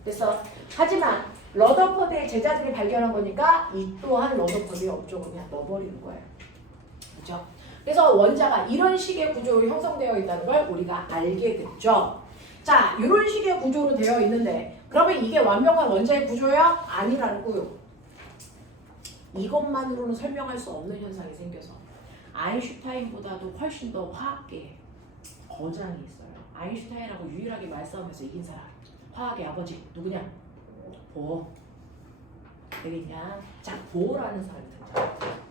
그래서 하지만 러더퍼드의 제자들이 발견한 거니까 이 또한 러더퍼드의 업적을 그냥 넣어버리는 거예요. 그렇죠? 그래서 원자가 이런 식의 구조로 형성되어 있다는 걸 우리가 알게 됐죠. 자, 이런 식의 구조로 되어 있는데 그러면 이게 완벽한 원자의 구조야? 아니라는 거요. 이것만으로는 설명할 수 없는 현상이 생겨서 아인슈타인보다도 훨씬 더 화학계에 거장이 있어요. 아인슈타인하고 유일하게 말싸움에서 이긴 사람. 화학의 아버지 누구냐? 보어. 되겠냐? 자, 보어라는 사람이 등장해요.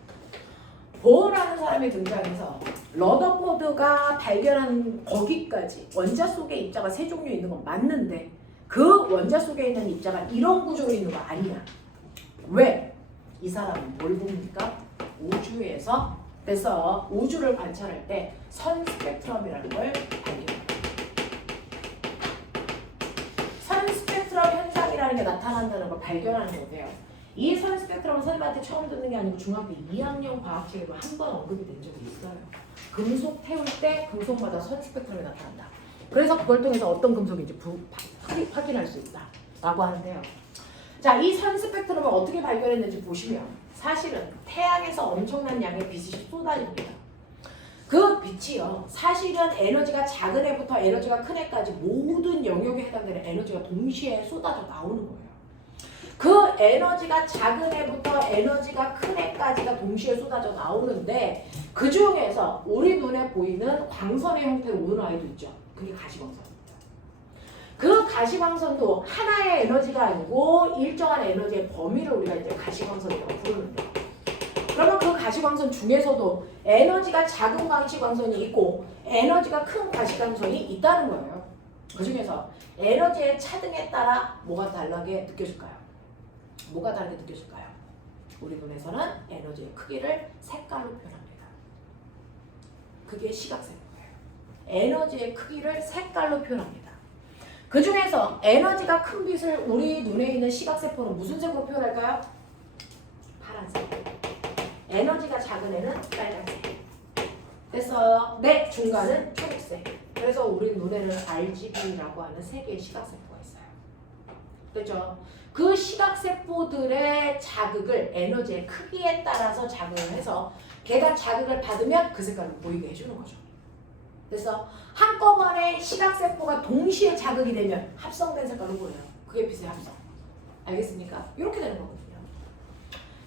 보어라는 사람이 등장해서 러더퍼드가 발견한 거기까지 원자 속에 입자가 세 종류 있는 건 맞는데 그 원자 속에 있는 입자가 이런 구조로 있는 거 아니냐? 왜? 이 사람은 뭘 봅니까? 우주에서 그래서 우주를 관찰할 때 선 스펙트럼이라는 걸 발견해요. 선 스펙트럼 현상이라는 게 나타난다는 걸 발견하는 건데요. 이 선 스펙트럼은 선생님한테 처음 듣는 게 아니고 중학교 2학년 과학책에도 한 번 언급이 된 적이 있어요. 금속 태울 때 금속마다 선 스펙트럼이 나타난다. 그래서 그걸 통해서 어떤 금속인지 확인할 수 있다 라고 하는데요. 자, 이 선 스펙트럼을 어떻게 발견했는지 보시면 사실은 태양에서 엄청난 양의 빛이 쏟아집니다. 그 빛이요. 사실은 에너지가 작은 애부터 에너지가 큰 애까지 모든 영역에 해당되는 에너지가 동시에 쏟아져 나오는 거예요. 그 에너지가 작은 애부터 에너지가 큰 애까지가 동시에 쏟아져 나오는데 그 중에서 우리 눈에 보이는 광선의 형태로 오는 아이도 있죠. 그게 가시광선입니다. 그 가시광선도 하나의 에너지가 아니고 일정한 에너지의 범위를 우리가 이제 가시광선이라고 부르는데 그러면 그 가시광선 중에서도 에너지가 작은 가시광선이 있고 에너지가 큰 가시광선이 있다는 거예요. 그 중에서 에너지의 차등에 따라 뭐가 다르게 느껴질까요? 뭐가 다르게 느껴질까요? 우리 눈에서는 에너지의 크기를 색깔로 표현합니다. 그게 시각세포예요. 에너지의 크기를 색깔로 표현합니다. 그 중에서 에너지가 큰 빛을 우리 눈에 있는 시각세포는 무슨 색으로 표현할까요? 파란색. 에너지가 작은 애는 빨간색. 됐어. 네, 중간은 초록색. 그래서 우리 노래를 RGB라고 하는 세 개의 시각세포가 있어요. 됐죠? 그 시각세포들의 자극을 에너지의 크기에 따라서 자극을 해서 걔가 자극을 받으면 그 색깔을 보이게 해주는 거죠. 그래서 한꺼번에 시각세포가 동시에 자극이 되면 합성된 색깔로 보여요. 그게 빛의 합성. 알겠습니까? 이렇게 되는 거거든요.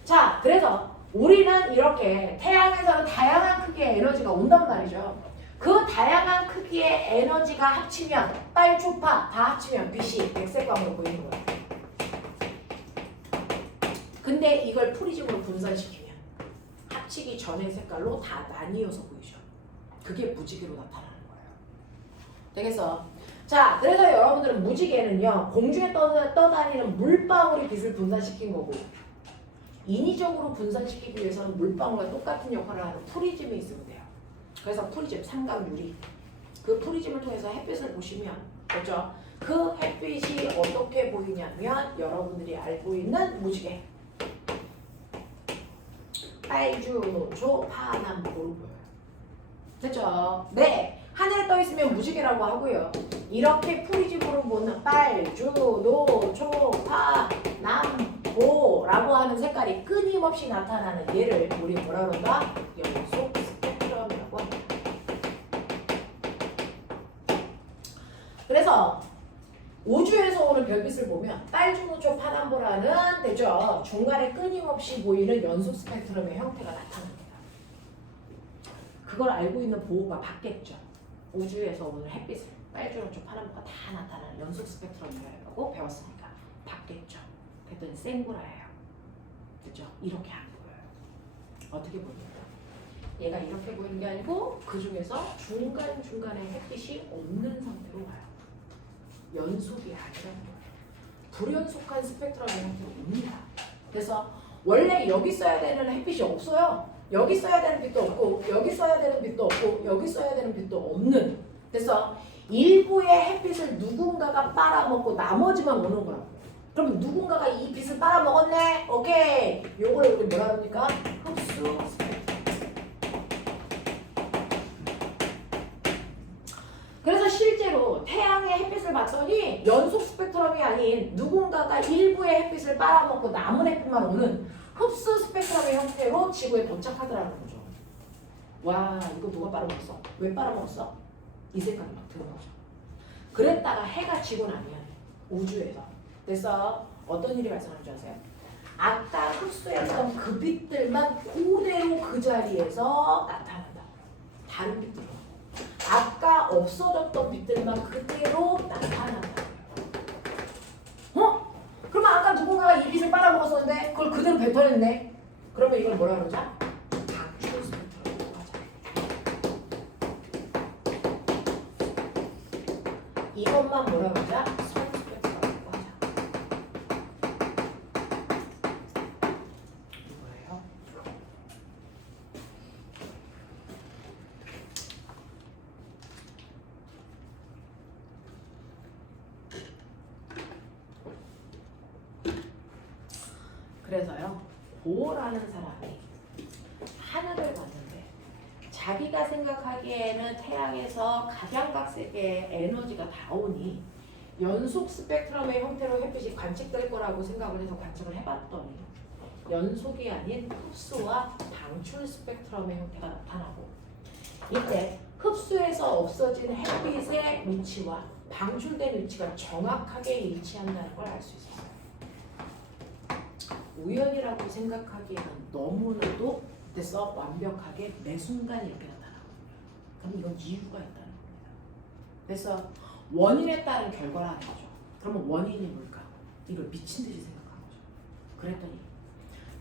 자, 그래서 우리는 이렇게 태양에서는 다양한 크기의 에너지가 온단 말이죠. 그 다양한 크기의 에너지가 합치면 빨주파 다 합치면 빛이 백색광으로 보이는 거예요. 근데 이걸 프리즘으로 분산시키면 합치기 전의 색깔로 다 나뉘어서 보이죠. 그게 무지개로 나타나는 거예요. 되겠어? 자, 그래서 여러분들은 무지개는요, 공중에 떠다니는 물방울이 빛을 분산시킨 거고, 인위적으로 분산시키기 위해서는 물방울과 똑같은 역할을 하는 프리즘이 있으면 돼요. 그래서 프리즘, 삼각유리. 그 프리즘을 통해서 햇빛을 보시면, 그렇죠? 그 햇빛이 어떻게 보이냐면, 여러분들이 알고 있는 무지개. 빨주, 노초, 파남, 보를 보여요. 됐죠? 네. 하늘에 떠 있으면 무지개라고 하고요. 이렇게 프리즘으로 보는 빨주, 노초, 파, 남, 보라고 하는 색깔이 끊임없이 나타나는 얘를 우리 뭐라 그런다? 연속 스펙트럼이라고 합니다. 그래서 우주에서 오는 별빛을 보면 빨주, 노초, 파, 남, 보라는 되죠? 중간에 끊임없이 보이는 연속 스펙트럼의 형태가 나타납니다. 그걸 알고 있는 보호가 바뀌었죠. 우주에서 오는 햇빛을 빨주, 노초, 파란 보가 다 나타나는 연속 스펙트럼이라고 배웠으니까 바뀌었죠. 그랬더니 생구라예요. 그죠? 이렇게 안 보여요. 어떻게 보입니까? 얘가 이렇게 보이는 게 아니고 그 중에서 중간중간에 햇빛이 없는 상태로 와요. 연속이 아니라는 거예요. 불연속한 스펙트럼의 형태로 옵니다. 그래서 원래 여기 써야 되는 햇빛이 없어요. 여기 써야 되는 빛도 없고 여기 써야 되는 빛도 없고 여기 써야 되는 빛도 없는. 그래서 일부의 햇빛을 누군가가 빨아먹고 나머지만 오는 거라고. 그럼 누군가가 이 빛을 빨아먹었네? 오케이. 요걸 우리 뭐라 합니까? 흡수 스펙트럼. 그래서 실제로 태양의 햇빛을 봤더니 연속 스펙트럼이 아닌 누군가가 일부의 햇빛을 빨아먹고 남은 햇빛만 오는 흡수 스펙트럼의 형태로 지구에 도착하더라는 거죠. 와, 이거 누가 빨아먹었어? 왜 빨아먹었어? 이 색깔이 막 드는 거죠. 그랬다가 해가 지고 나면 우주에서 그래서 어떤 일이 발생하는 줄 아세요? 아까 흡수했던 그 빛들만 그대로 그 자리에서 나타난다. 다른 빛들은 아까 없어졌던 빛들만 그대로 나타난다. 어? 그러면 아까 누군가가 이 빛을 빨아먹었었는데 그걸 그대로 뱉어냈네. 그러면 이걸 뭐라 그러자? 방출 스펙트럼이라고 하자. 이것만 뭐라 그러자? 선 스펙트럼이라고 하자. 이거예요. 그래서요, 보호라는 사람이 하늘을 봤는데 자기가 생각하기에는 태양에서 각양각색의 에너지가 다 오니 연속 스펙트럼의 형태로 햇빛이 관측될 거라고 생각을 해서 관측을 해봤더니 연속이 아닌 흡수와 방출 스펙트럼의 형태가 나타나고 이때 흡수에서 없어진 햇빛의 위치와 방출된 위치가 정확하게 일치한다는 걸 알 수 있어요. 우연이라고 생각하기에는 너무나도 됐어 완벽하게 매 순간 이렇게 나타나거든요. 그럼 이건 이유가 있다는 겁니다. 그래서 원인에 따른 결과라는 거죠. 그러면 원인이 뭘까? 이걸 미친 듯이 생각하는 거죠. 그랬더니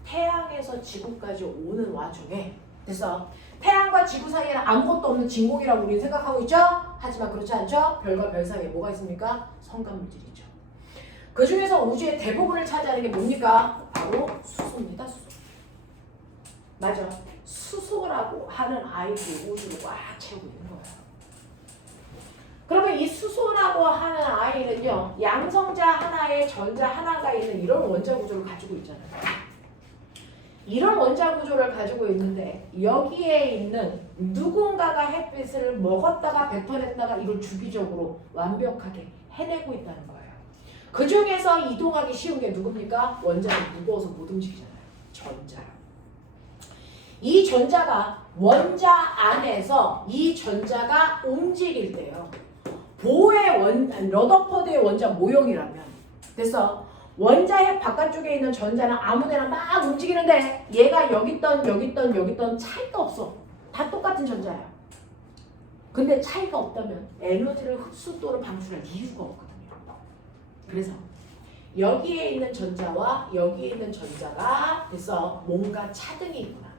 태양에서 지구까지 오는 와중에 그래서 태양과 지구 사이에는 아무것도 없는 진공이라고 우리는 생각하고 있죠? 하지만 그렇지 않죠? 별과 별 사이에 뭐가 있습니까? 성간물질이죠. 그 중에서 우주의 대부분을 차지하는 게 뭡니까? 바로 수소입니다. 수소. 맞아. 수소라고 하는 아이들이 우주를 꽉 채우고 있는 거예요. 그러면 이 수소라고 하는 아이는요, 양성자 하나에 전자 하나가 있는 이런 원자 구조를 가지고 있잖아요. 이런 원자 구조를 가지고 있는데 여기에 있는 누군가가 햇빛을 먹었다가 뱉어냈다가 이걸 주기적으로 완벽하게 해내고 있다는 거예요. 그 중에서 이동하기 쉬운 게 누굽니까? 원자는 무거워서 못 움직이잖아요. 전자요. 이 전자가 원자 안에서 이 전자가 움직일 때요. 보의 러더퍼드의 원자 모형이라면 그래서 원자핵 바깥쪽에 있는 전자는 아무데나 막 움직이는데 얘가 여기 있던 차이가 없어. 다 똑같은 전자야. 근데 차이가 없다면 에너지를 흡수 또는 방출할 이유가 없거든요. 그래서 여기에 있는 전자와 여기에 있는 전자가 그래서 뭔가 차등이 있구나.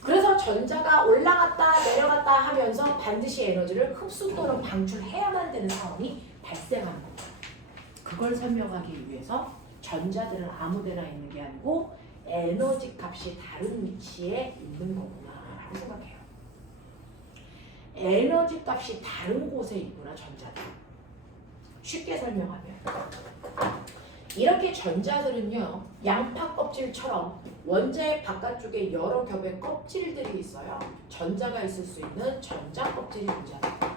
그래서 전자가 올라갔다 내려갔다 하면서 반드시 에너지를 흡수 또는 방출해야만 되는 상황이 발생하는 겁니다. 그걸 설명하기 위해서 전자들은 아무데나 있는 게 아니고 에너지 값이 다른 위치에 있는 거구나 라고 생각해요. 에너지 값이 다른 곳에 있구나 전자들. 쉽게 설명하면 이렇게 전자들은요 양파 껍질처럼 원자의 바깥쪽에 여러 겹의 껍질들이 있어요. 전자가 있을 수 있는 전자 껍질이 존재합니다.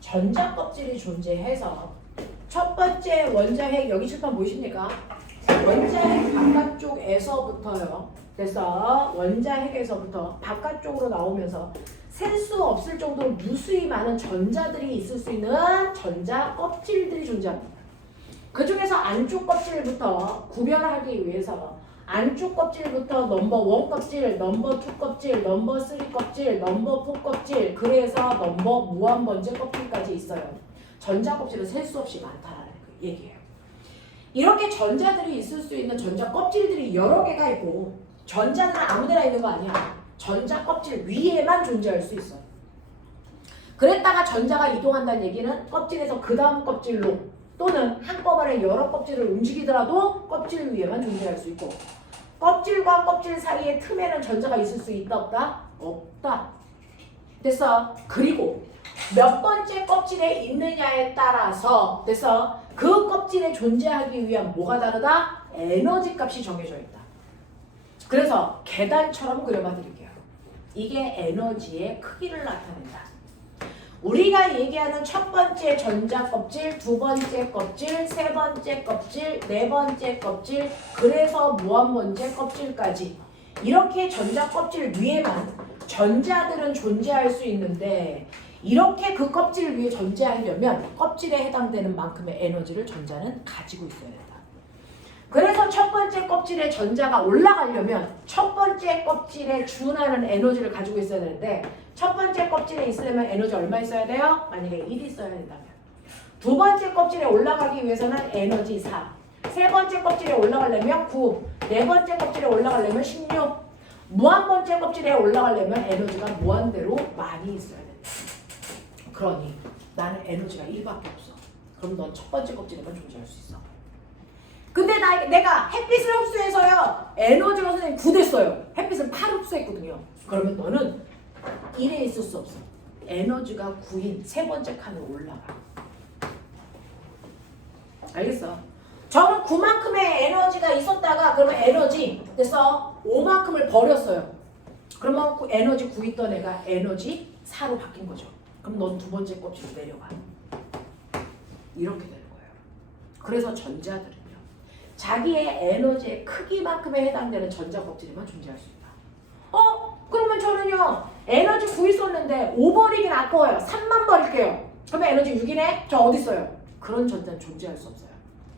전자 껍질이 존재해서 첫 번째 원자핵 여기 칠판 보이십니까? 원자핵 바깥쪽에서부터요. 그래서 원자핵에서부터 바깥쪽으로 나오면서 셀 수 없을 정도로 무수히 많은 전자들이 있을 수 있는 전자 껍질들이 존재합니다. 그 중에서 안쪽 껍질부터 구별하기 위해서 안쪽 껍질부터 넘버 1 껍질, 넘버 2 껍질, 넘버 3 껍질, 넘버 4 껍질, 그래서 넘버 무한번째 껍질까지 있어요. 전자 껍질은 셀 수 없이 많다라는 그 얘기예요. 이렇게 전자들이 있을 수 있는 전자 껍질들이 여러 개가 있고 전자는 아무데나 있는 거 아니야. 전자 껍질 위에만 존재할 수 있어. 그랬다가 전자가 이동한다는 얘기는 껍질에서 그 다음 껍질로 또는 한꺼번에 여러 껍질을 움직이더라도 껍질 위에만 존재할 수 있고 껍질과 껍질 사이의 틈에는 전자가 있을 수 있다 없다? 없다. 됐어. 그리고 몇 번째 껍질에 있느냐에 따라서 그래서 그 껍질에 존재하기 위한 뭐가 다르다? 에너지 값이 정해져 있다. 그래서 계단처럼 그려봐 드릴게요. 이게 에너지의 크기를 나타낸다. 우리가 얘기하는 첫 번째 전자 껍질, 두 번째 껍질, 세 번째 껍질, 네 번째 껍질, 그래서 무한번째 껍질까지 이렇게 전자 껍질 위에만 전자들은 존재할 수 있는데 이렇게 그 껍질 위에 존재하려면 껍질에 해당되는 만큼의 에너지를 전자는 가지고 있어야 된다. 그래서 첫 번째 껍질에 전자가 올라가려면 첫 번째 껍질에 준하는 에너지를 가지고 있어야 되는데 첫 번째 껍질에 있으려면 에너지 얼마 있어야 돼요? 만약에 1 있어야 된다면 두 번째 껍질에 올라가기 위해서는 에너지 4 세 번째 껍질에 올라가려면 9 네 번째 껍질에 올라가려면 16 무한번째 껍질에 올라가려면 에너지가 무한대로 많이 있어야 된다. 그러니 나는 에너지가 1밖에 없어. 그럼 넌 첫 번째 껍질에만 존재할 수 있어. 근데 내가 햇빛을 흡수해서요 에너지가 선생님 9 됐어요. 햇빛은 8 흡수했거든요. 그러면 너는 1에 있을 수 없어. 에너지가 9인 세 번째 칸으로 올라가. 알겠어? 저는 9만큼의 에너지가 있었다가 그러면 에너지 됐어 5만큼을 버렸어요. 그러면 에너지 9 있던 애가 에너지 4로 바뀐 거죠. 그럼 넌 두 번째 껍질로 내려가. 이렇게 되는 거예요. 그래서 전자들은요 자기의 에너지의 크기만큼에 해당되는 전자 껍질에만 존재할 수 있다. 그러면 저는요 에너지 9 있었는데 5 버리긴 아까워요. 3만 버릴게요. 그러면 에너지 6이네? 저 어디 있어요? 그런 전자는 존재할 수 없어요.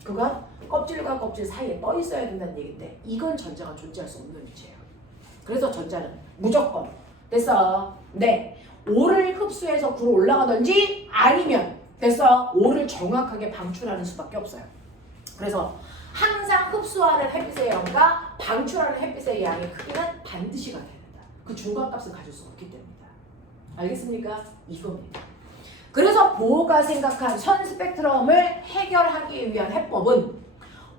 그건 껍질과 껍질 사이에 떠 있어야 된다는 얘기인데 이건 전자가 존재할 수 없는 위치예요. 그래서 전자는 무조건 됐어. 네. 5를 흡수해서 9로 올라가든지 아니면 됐어. 5를 정확하게 방출하는 수밖에 없어요. 그래서 항상 흡수하는 햇빛의 양과 방출하는 햇빛의 양의 크기는 반드시 같아야 된다. 그 중간값을 가질 수 없기 때문이다. 알겠습니까? 이겁니다. 그래서 보호가 생각한 선 스펙트럼을 해결하기 위한 해법은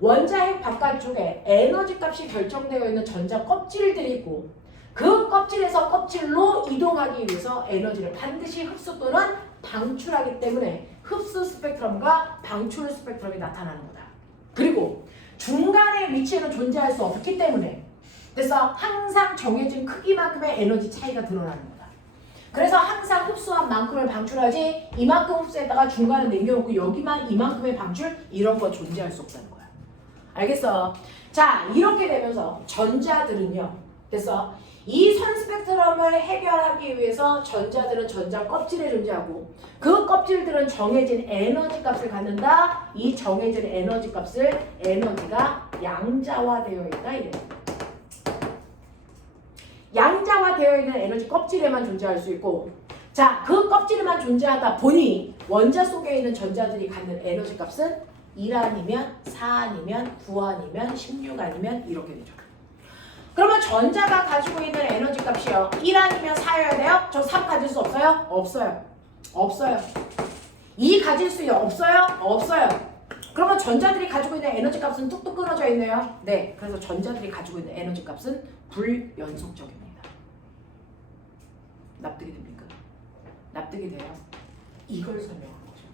원자핵 바깥쪽에 에너지 값이 결정되어 있는 전자 껍질들이 있고 그 껍질에서 껍질로 이동하기 위해서 에너지를 반드시 흡수 또는 방출하기 때문에 흡수 스펙트럼과 방출 스펙트럼이 나타나는 거다. 그리고 중간의 위치에는 존재할 수 없기 때문에 그래서 항상 정해진 크기만큼의 에너지 차이가 드러나는 거다. 그래서 항상 흡수한 만큼을 방출하지 이만큼 흡수했다가 중간에 남겨놓고 여기만 이만큼의 방출 이런 거 존재할 수 없다는 거야. 알겠어? 자, 이렇게 되면서 전자들은요. 그래서 이 선 스펙트럼을 해결하기 위해서 전자들은 전자 껍질에 존재하고 그 껍질들은 정해진 에너지 값을 갖는다. 이 정해진 에너지 값을 에너지가 양자화되어 있다 이래요. 양자화되어 있는 에너지 껍질에만 존재할 수 있고 자, 그 껍질에만 존재하다 보니 원자 속에 있는 전자들이 갖는 에너지 값은 1 아니면 4 아니면 9 아니면 16 아니면 이렇게 되죠. 그러면 전자가 가지고 있는 에너지 값이요. 1 아니면 4여야 돼요? 저 3 가질 수 없어요? 없어요. 없어요. 2 가질 수요? 없어요? 없어요. 그러면 전자들이 가지고 있는 에너지 값은 뚝뚝 끊어져 있네요. 네. 그래서 전자들이 가지고 있는 에너지 값은 불연속적입니다. 납득이 됩니까? 납득이 돼요? 이걸 설명하는 거죠.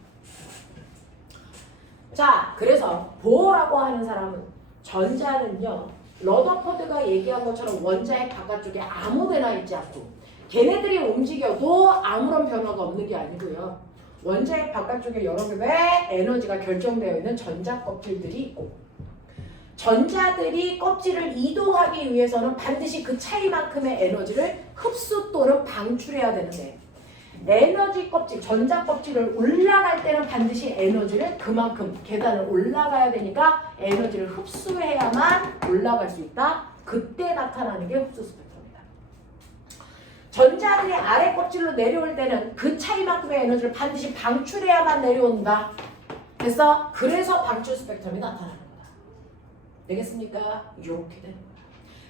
자, 그래서 보어라고 하는 사람은 전자는요. 러더포드가 얘기한 것처럼 원자핵 바깥쪽에 아무데나 있지 않고 걔네들이 움직여도 아무런 변화가 없는 게 아니고요. 원자핵 바깥쪽에 여러 개의 에너지가 결정되어 있는 전자 껍질들이 있고 전자들이 껍질을 이동하기 위해서는 반드시 그 차이만큼의 에너지를 흡수 또는 방출해야 되는데 에너지 껍질, 전자 껍질을 올라갈 때는 반드시 에너지를 그만큼 계단을 올라가야 되니까 에너지를 흡수해야만 올라갈 수 있다. 그때 나타나는 게 흡수 스펙트럼이다. 전자들이 아래 껍질로 내려올 때는 그 차이만큼의 에너지를 반드시 방출해야만 내려온다. 그래서 방출 스펙트럼이 나타나는 거다. 되겠습니까? 이렇게 되는 거야.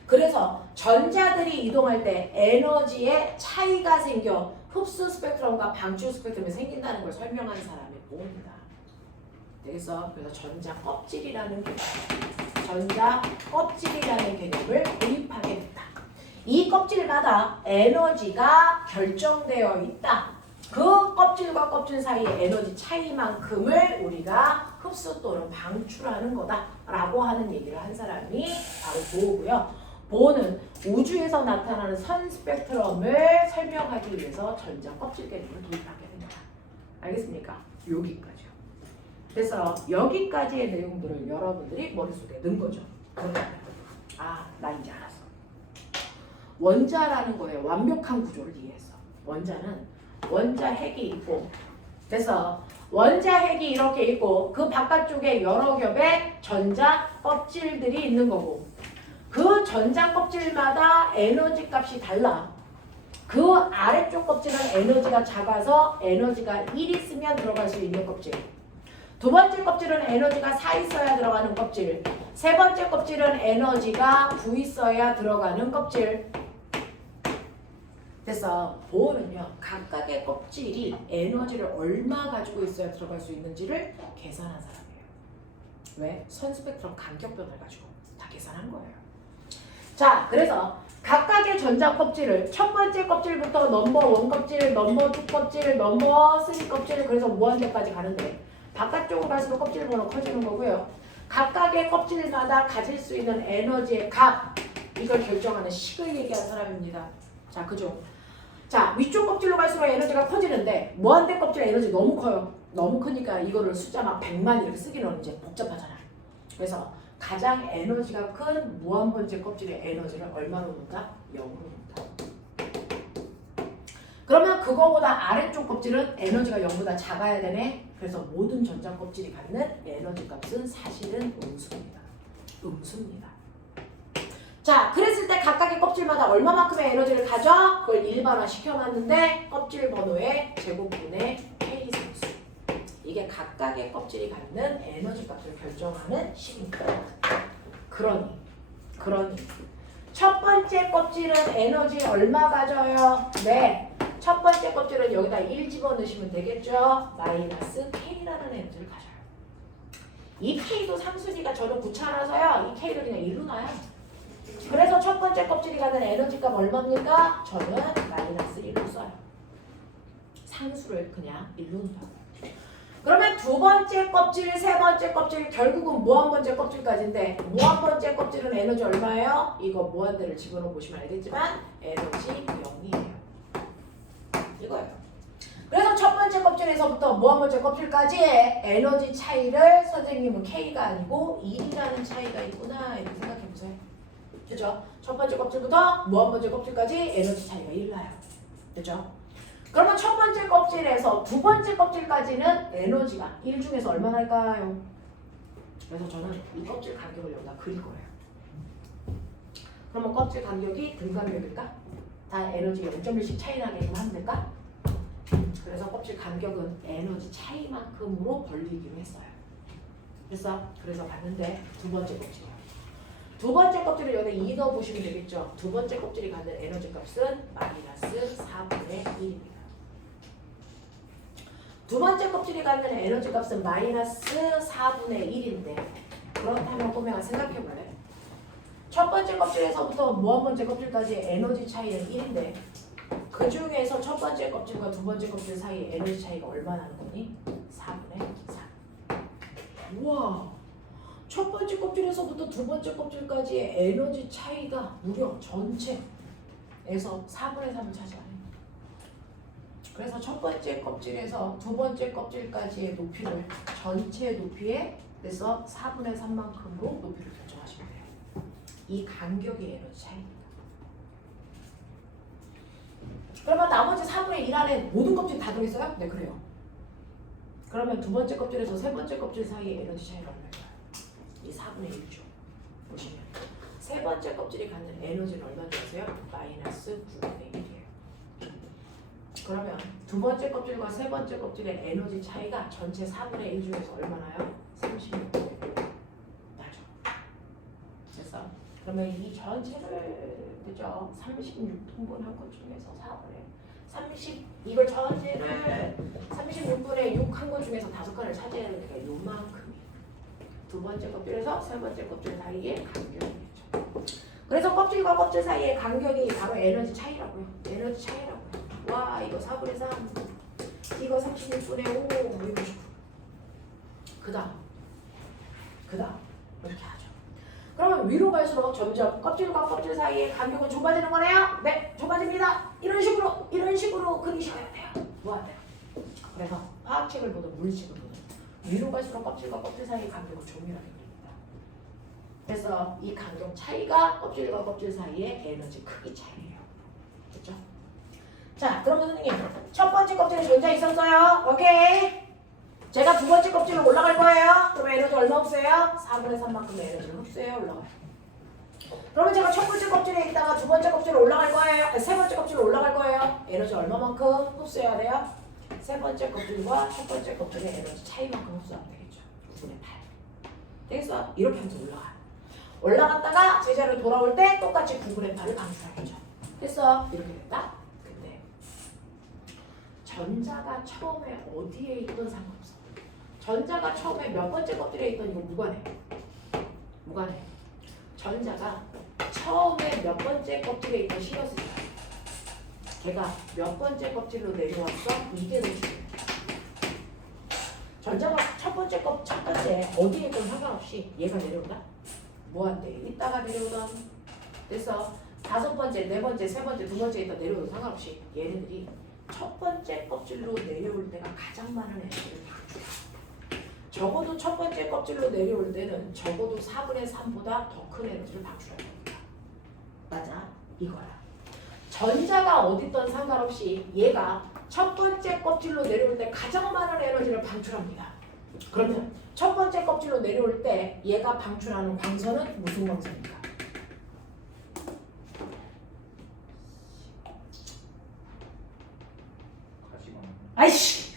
그래서 전자들이 이동할 때 에너지에 차이가 생겨 흡수 스펙트럼과 방출 스펙트럼이 생긴다는 걸 설명한 사람이 보입니다. 되겠어? 그래서 전자 껍질이라는 개념을 도입하게 됐다. 이 껍질마다 에너지가 결정되어 있다. 그 껍질과 껍질 사이의 에너지 차이만큼을 우리가 흡수 또는 방출하는 거다라고 하는 얘기를 한 사람이 바로 보호고요. 보호는 우주에서 나타나는 선 스펙트럼을 설명하기 위해서 전자 껍질 개념을 도입하게 됩니다. 알겠습니까? 여기까지요. 그래서 여기까지의 내용들을 여러분들이 머릿속에 넣은 거죠. 아, 나 이제 알았어. 원자라는 거에 완벽한 구조를 이해했어. 원자는 원자핵이 있고 그래서 원자핵이 이렇게 있고 그 바깥쪽에 여러 겹의 전자 껍질들이 있는 거고 그 전자 껍질마다 에너지 값이 달라. 그 아래쪽 껍질은 에너지가 작아서 에너지가 1 있으면 들어갈 수 있는 껍질. 두 번째 껍질은 에너지가 4 있어야 들어가는 껍질. 세 번째 껍질은 에너지가 9 있어야 들어가는 껍질. 그래서 보호는요. 각각의 껍질이 에너지를 얼마 가지고 있어야 들어갈 수 있는지를 계산한 사람이에요. 왜? 선 스펙트럼 간격변을 가지고 다 계산한 거예요. 자, 그래서 각각의 전자 껍질을 첫 번째 껍질부터 넘버 1 껍질, 넘버 2 껍질, 넘버 3 껍질 그래서 무한대까지 가는데 바깥쪽으로 갈수록 껍질 번호 커지는 거고요. 각각의 껍질마다 가질 수 있는 에너지의 값 이걸 결정하는 식을 얘기한 사람입니다. 자, 그죠? 자, 위쪽 껍질로 갈수록 에너지가 커지는데 무한대 껍질 에너지 너무 커요. 너무 크니까 이거를 숫자 막 100만 이렇게 쓰기는 이제 복잡하잖아요. 그래서 가장 에너지가 큰 무한번째 껍질의 에너지를 얼마로 놓는다? 0으로 놓는다. 그러면 그거보다 아래쪽 껍질은 에너지가 0보다 작아야 되네. 그래서 모든 전자 껍질이 갖는 에너지 값은 사실은 음수입니다. 음수입니다. 자, 그랬을 때 각각의 껍질마다 얼마만큼의 에너지를 가져? 그걸 일반화 시켜놨는데 껍질 번호의 제곱분의 K상수. 이게 각각의 껍질이 갖는 에너지 값을 결정하는 식입니다. 그러니 첫 번째 껍질은 에너지 얼마 가져요? 네. 첫 번째 껍질은 여기다 1 집어넣으시면 되겠죠? 마이너스 K라는 에너지를 가져요. 이 K도 상수니까 저는 귀찮아서요. 이 K를 그냥 1로 놔요. 그래서 첫 번째 껍질이 갖는 에너지 값 얼마입니까? 저는 마이너스 1로 써요. 상수를 그냥 1로 놔요. 그러면 그러면 두 번째 껍질, 세 번째 껍질, 결국은 무한 번째 껍질까지인데 무한 번째 껍질은 에너지 얼마예요? 이거 무한대를 집어넣어 보시면 알겠지만 에너지 0이에요. 이거예요. 그래서 첫 번째 껍질에서부터 무한 번째 껍질까지의 에너지 차이를 선생님은 K가 아니고 1이라는 차이가 있구나 이렇게 생각해 보세요. 그죠? 첫 번째 껍질부터 무한 번째 껍질까지 에너지 차이가 1 나요. 그죠? 그러면 첫 번째 껍질에서 두 번째 껍질까지는 에너지가 1 중에서 얼마나 할까요? 그래서 저는 이 껍질 간격을 여기다 그릴 거예요. 그러면 껍질 간격이 등간격일까? 다 에너지가 0.1씩 차이 나게 하면 될까? 그래서 껍질 간격은 에너지 차이만큼으로 벌리기로 했어요. 그래서 봤는데 두 번째 껍질이요. 두 번째 껍질을 여기다 2 넣어보시면 되겠죠. 두 번째 껍질이 갖는 에너지 값은 마이너스 4분의 1입니다. 두 번째 껍질이 갖는 에너지 값은 마이너스 4분의 1인데 그렇다면 꼬맹아 생각해볼래? 첫 번째 껍질에서부터 무한 번째 껍질까지의 에너지 차이는 1인데 그 중에서 첫 번째 껍질과 두 번째 껍질 사이의 에너지 차이가 얼마나 나는 거니? 4분의 3. 우와! 첫 번째 껍질에서부터 두 번째 껍질까지의 에너지 차이가 무려 전체에서 4분의 3을 차지하네. 그래서 첫 번째 껍질에서 두 번째 껍질까지의 높이를 전체 높이에 그래서 4분의 3만큼으로 높이를 결정하시면 돼요. 이 간격의 에너지 차이입니다. 그러면 나머지 4분의 1 안에 모든 껍질이 다 들어있어요? 네, 그래요. 그러면 두 번째 껍질에서 세 번째 껍질 사이의 에너지 차이가 얼마일까요? 이 4분의 1죠. 보시면 세 번째 껍질이 갖는 에너지는 얼마인지 아세요? 마이너스 9분의 1이에요. 그러면 두 번째 껍질과 세 번째 껍질의 에너지 차이가 전체 4분의 1 중에서 얼마나요? 36분의 1 나죠. 그래서 그러면 이 전체를 그죠? 36등분 한 것 중에서 4분의 30 이걸 전체를 36분의 6 한 것 중에서 5칸을 차지해야 되니까 요만큼이 두 번째 껍질에서 세 번째 껍질 사이의 간격이겠죠. 그래서 껍질과 껍질 사이의 간격이 바로 에너지 차이라고요. 에너지 차이라고요. 와 이거 4분의 3 이거 36분의 5 이거 19 그 다음 이렇게 하죠. 그러면 위로 갈수록 점점 껍질과 껍질 사이의 간격은 좁아지는 거네요. 네, 좁아집니다. 이런 식으로 그리셔야 돼요. 뭐하세요? 그래서 화학책을 보든 물리책을 보든 위로 갈수록 껍질과 껍질 사이의 간격을 조밀하게 그립니다. 그래서 이 간격 차이가 껍질과 껍질 사이의 에너지 크기 차이예요. 됐죠? 자, 그럼 선생님 첫 번째 껍질에 존재 있었어요. 오케이. 제가 두 번째 껍질로 올라갈 거예요. 그럼 에너지 얼마 흡수해요? 4분의 3만큼의 에너지를 흡수해요. 올라가요. 그러면 제가 첫 번째 껍질에 있다가 두 번째 껍질로 올라갈 거예요. 세 번째 껍질로 올라갈 거예요. 에너지 얼마만큼 흡수해야 돼요? 세 번째 껍질과 첫 번째 껍질의 에너지 차이만큼 흡수하면 되겠죠. 9분의 8. 되겠어? 이렇게 하면서 올라가요. 올라갔다가 제자리로 돌아올 때 똑같이 9분의 8을 방출하겠죠. 됐어? 이렇게 됐다? 근데 전자가 처음에 어디에 있던 상관없어. 전자가 처음에 몇 번째 껍질에 있던 이거 무관해. 무관해. 전자가 처음에 몇 번째 껍질에 있던 신경 쓰지 마. 걔가 몇 번째 껍질로 내려왔어? 이게 더 중요해. 전자가 첫 번째 어디에 있던 상관없이 얘가 내려온다? 뭐한테? 이따가 내려오던 됐어. 다섯 번째, 네 번째, 세 번째, 두 번째 있다 내려오던 상관없이 얘네들이 첫 번째 껍질로 내려올 때가 가장 많은 에너지를 방출해. 적어도 첫 번째 껍질로 내려올 때는 적어도 4분의 3보다 더 큰 에너지를 방출할 겁니다. 맞아? 이거야. 전자가 어디 있던 상관없이 얘가 첫 번째 껍질로 내려올 때 가장 많은 에너지를 방출합니다. 그러면 첫 번째 껍질로 내려올 때 얘가 방출하는 광선은 무슨 광선입니까? 아이씨!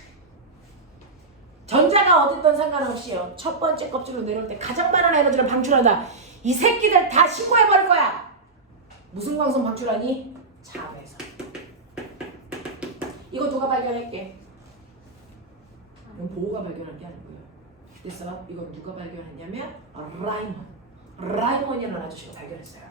전자가 어디 있던 상관없이요. 첫 번째 껍질로 내려올 때 가장 많은 에너지를 방출한다. 이 새끼들 다 신고해버릴 거야. 무슨 광선 방출하니? 자외선. 이거 누가 발견할게? 이건 보호가 발견한 게 아니고요. 그래서 이건 누가 발견했냐면 라이먼이라는 아저씨가 발견했어요.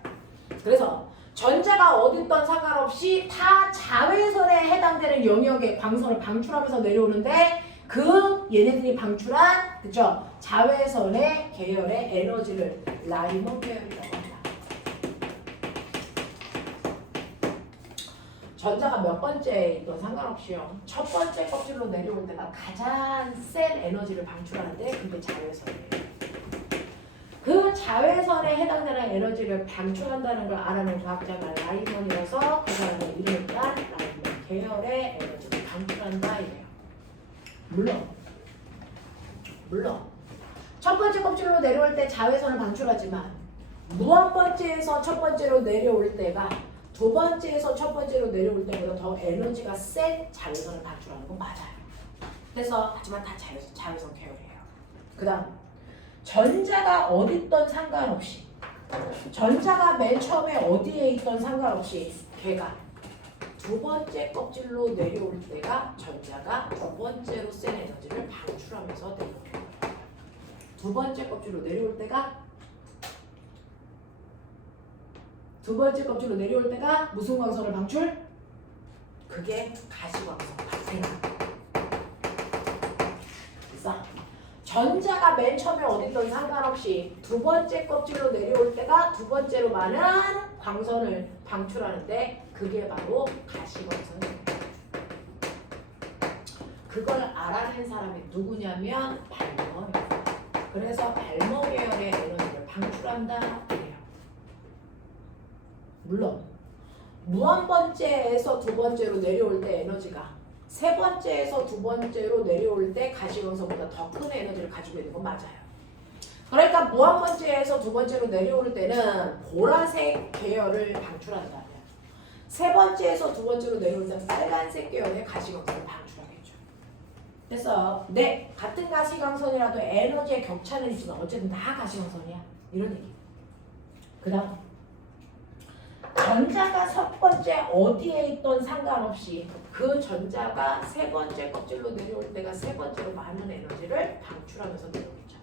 그래서 전자가 어디 있던 상관없이 다 자외선에 해당되는 영역의 광선을 방출하면서 내려오는데 그 얘네들이 방출한 그죠? 자외선의 계열의 에너지를 라이먼 계열이라고 합니다. 전자가 몇 번째에 있던 상관없이요. 첫 번째 껍질로 내려올 때가 가장 센 에너지를 방출하는데 그게 자외선이에요. 그 자외선에 해당되는 에너지를 방출한다는 걸 알아낸 과학자가 라이먼이어서 그 사람의 이름을 딴 라이먼 계열의 에너지를 방출한다 이래요. 물론 첫 번째 껍질로 내려올 때 자외선을 방출하지만 무한 번째에서 첫 번째로 내려올 때가 두 번째에서 첫 번째로 내려올 때보다 더 에너지가 센 자외선을 방출하는 건 맞아요. 그래서 하지만 다 자외선 계열이에요. 그 다음 전자가 어디 있던 상관없이 전자가 맨 처음에 어디에 있던 상관없이 걔가 두 번째 껍질로 내려올 때가 전자가 두 번째로 센 에너지를 방출하면서 내려옵니다. 두 번째 껍질로 내려올 때가 무슨 광선을 방출? 그게 가시광선 발생. 그래서 전자가 맨 처음에 어디 있던 상관없이 두 번째 껍질로 내려올 때가 두 번째로 많은 광선을 방출하는데 그게 바로 가시광선이에요. 그걸 알아낸 사람이 누구냐면 발머예요. 그래서 발머 계열의 에너지를 방출한다 그래요. 물론 무한 번째에서 두 번째로 내려올 때 에너지가 세 번째에서 두 번째로 내려올 때 가시광선보다 더 큰 에너지를 가지고 있는 건 맞아요. 그러니까 무한 번째에서 두 번째로 내려올 때는 보라색 계열을 방출한다면 세 번째에서 두 번째로 내려올 때는 빨간색 계열의 가시광선을 방출하겠죠. 그래서 같은 가시광선이라도 에너지의 격차는 있지만 어쨌든 다 가시광선이야. 이런 얘기. 그 다음 전자가 첫 번째 어디에 있던 상관없이 그 전자가 세 번째 껍질로 내려올 때가 세 번째로 많은 에너지를 방출하면서 내려오겠죠.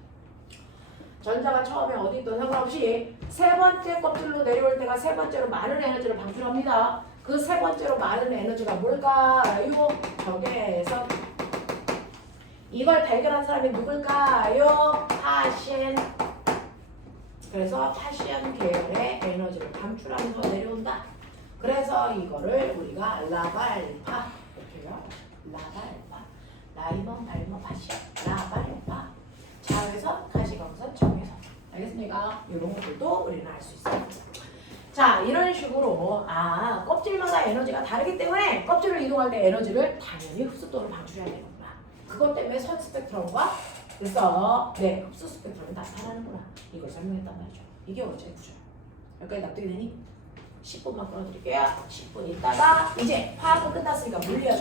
전자가 처음에 어디 있던 상관없이 세 번째 껍질로 내려올 때가 세 번째로 많은 에너지를 방출합니다. 그 세 번째로 많은 에너지가 뭘까요? 저게에서 이걸 발견한 사람이 누굴까요? 파시엔. 그래서 파시언 계열의 에너지를 방출하면서 내려온다. 그래서 이거를 우리가 라발파 이렇게 해요. 라발파, 라이먼, 발머, 파시언, 라발파. 자외선, 가시광선, 적외선. 알겠습니까? 이런 것들도 우리는 알 수 있어요. 자, 이런 식으로 껍질마다 에너지가 다르기 때문에 껍질을 이동할 때 에너지를 당연히 흡수도를 방출해야 되는구나. 그것 때문에 선 스펙트럼과 그래서 흡수 스펙트럼이 나타나는구나. 이걸 설명했단 말이죠. 이게 어제 구조예요. 여기까지 납득이 되니? 10분만 끌어드릴게요. 10분 있다가 이제 화학은 끝났으니까 물리학.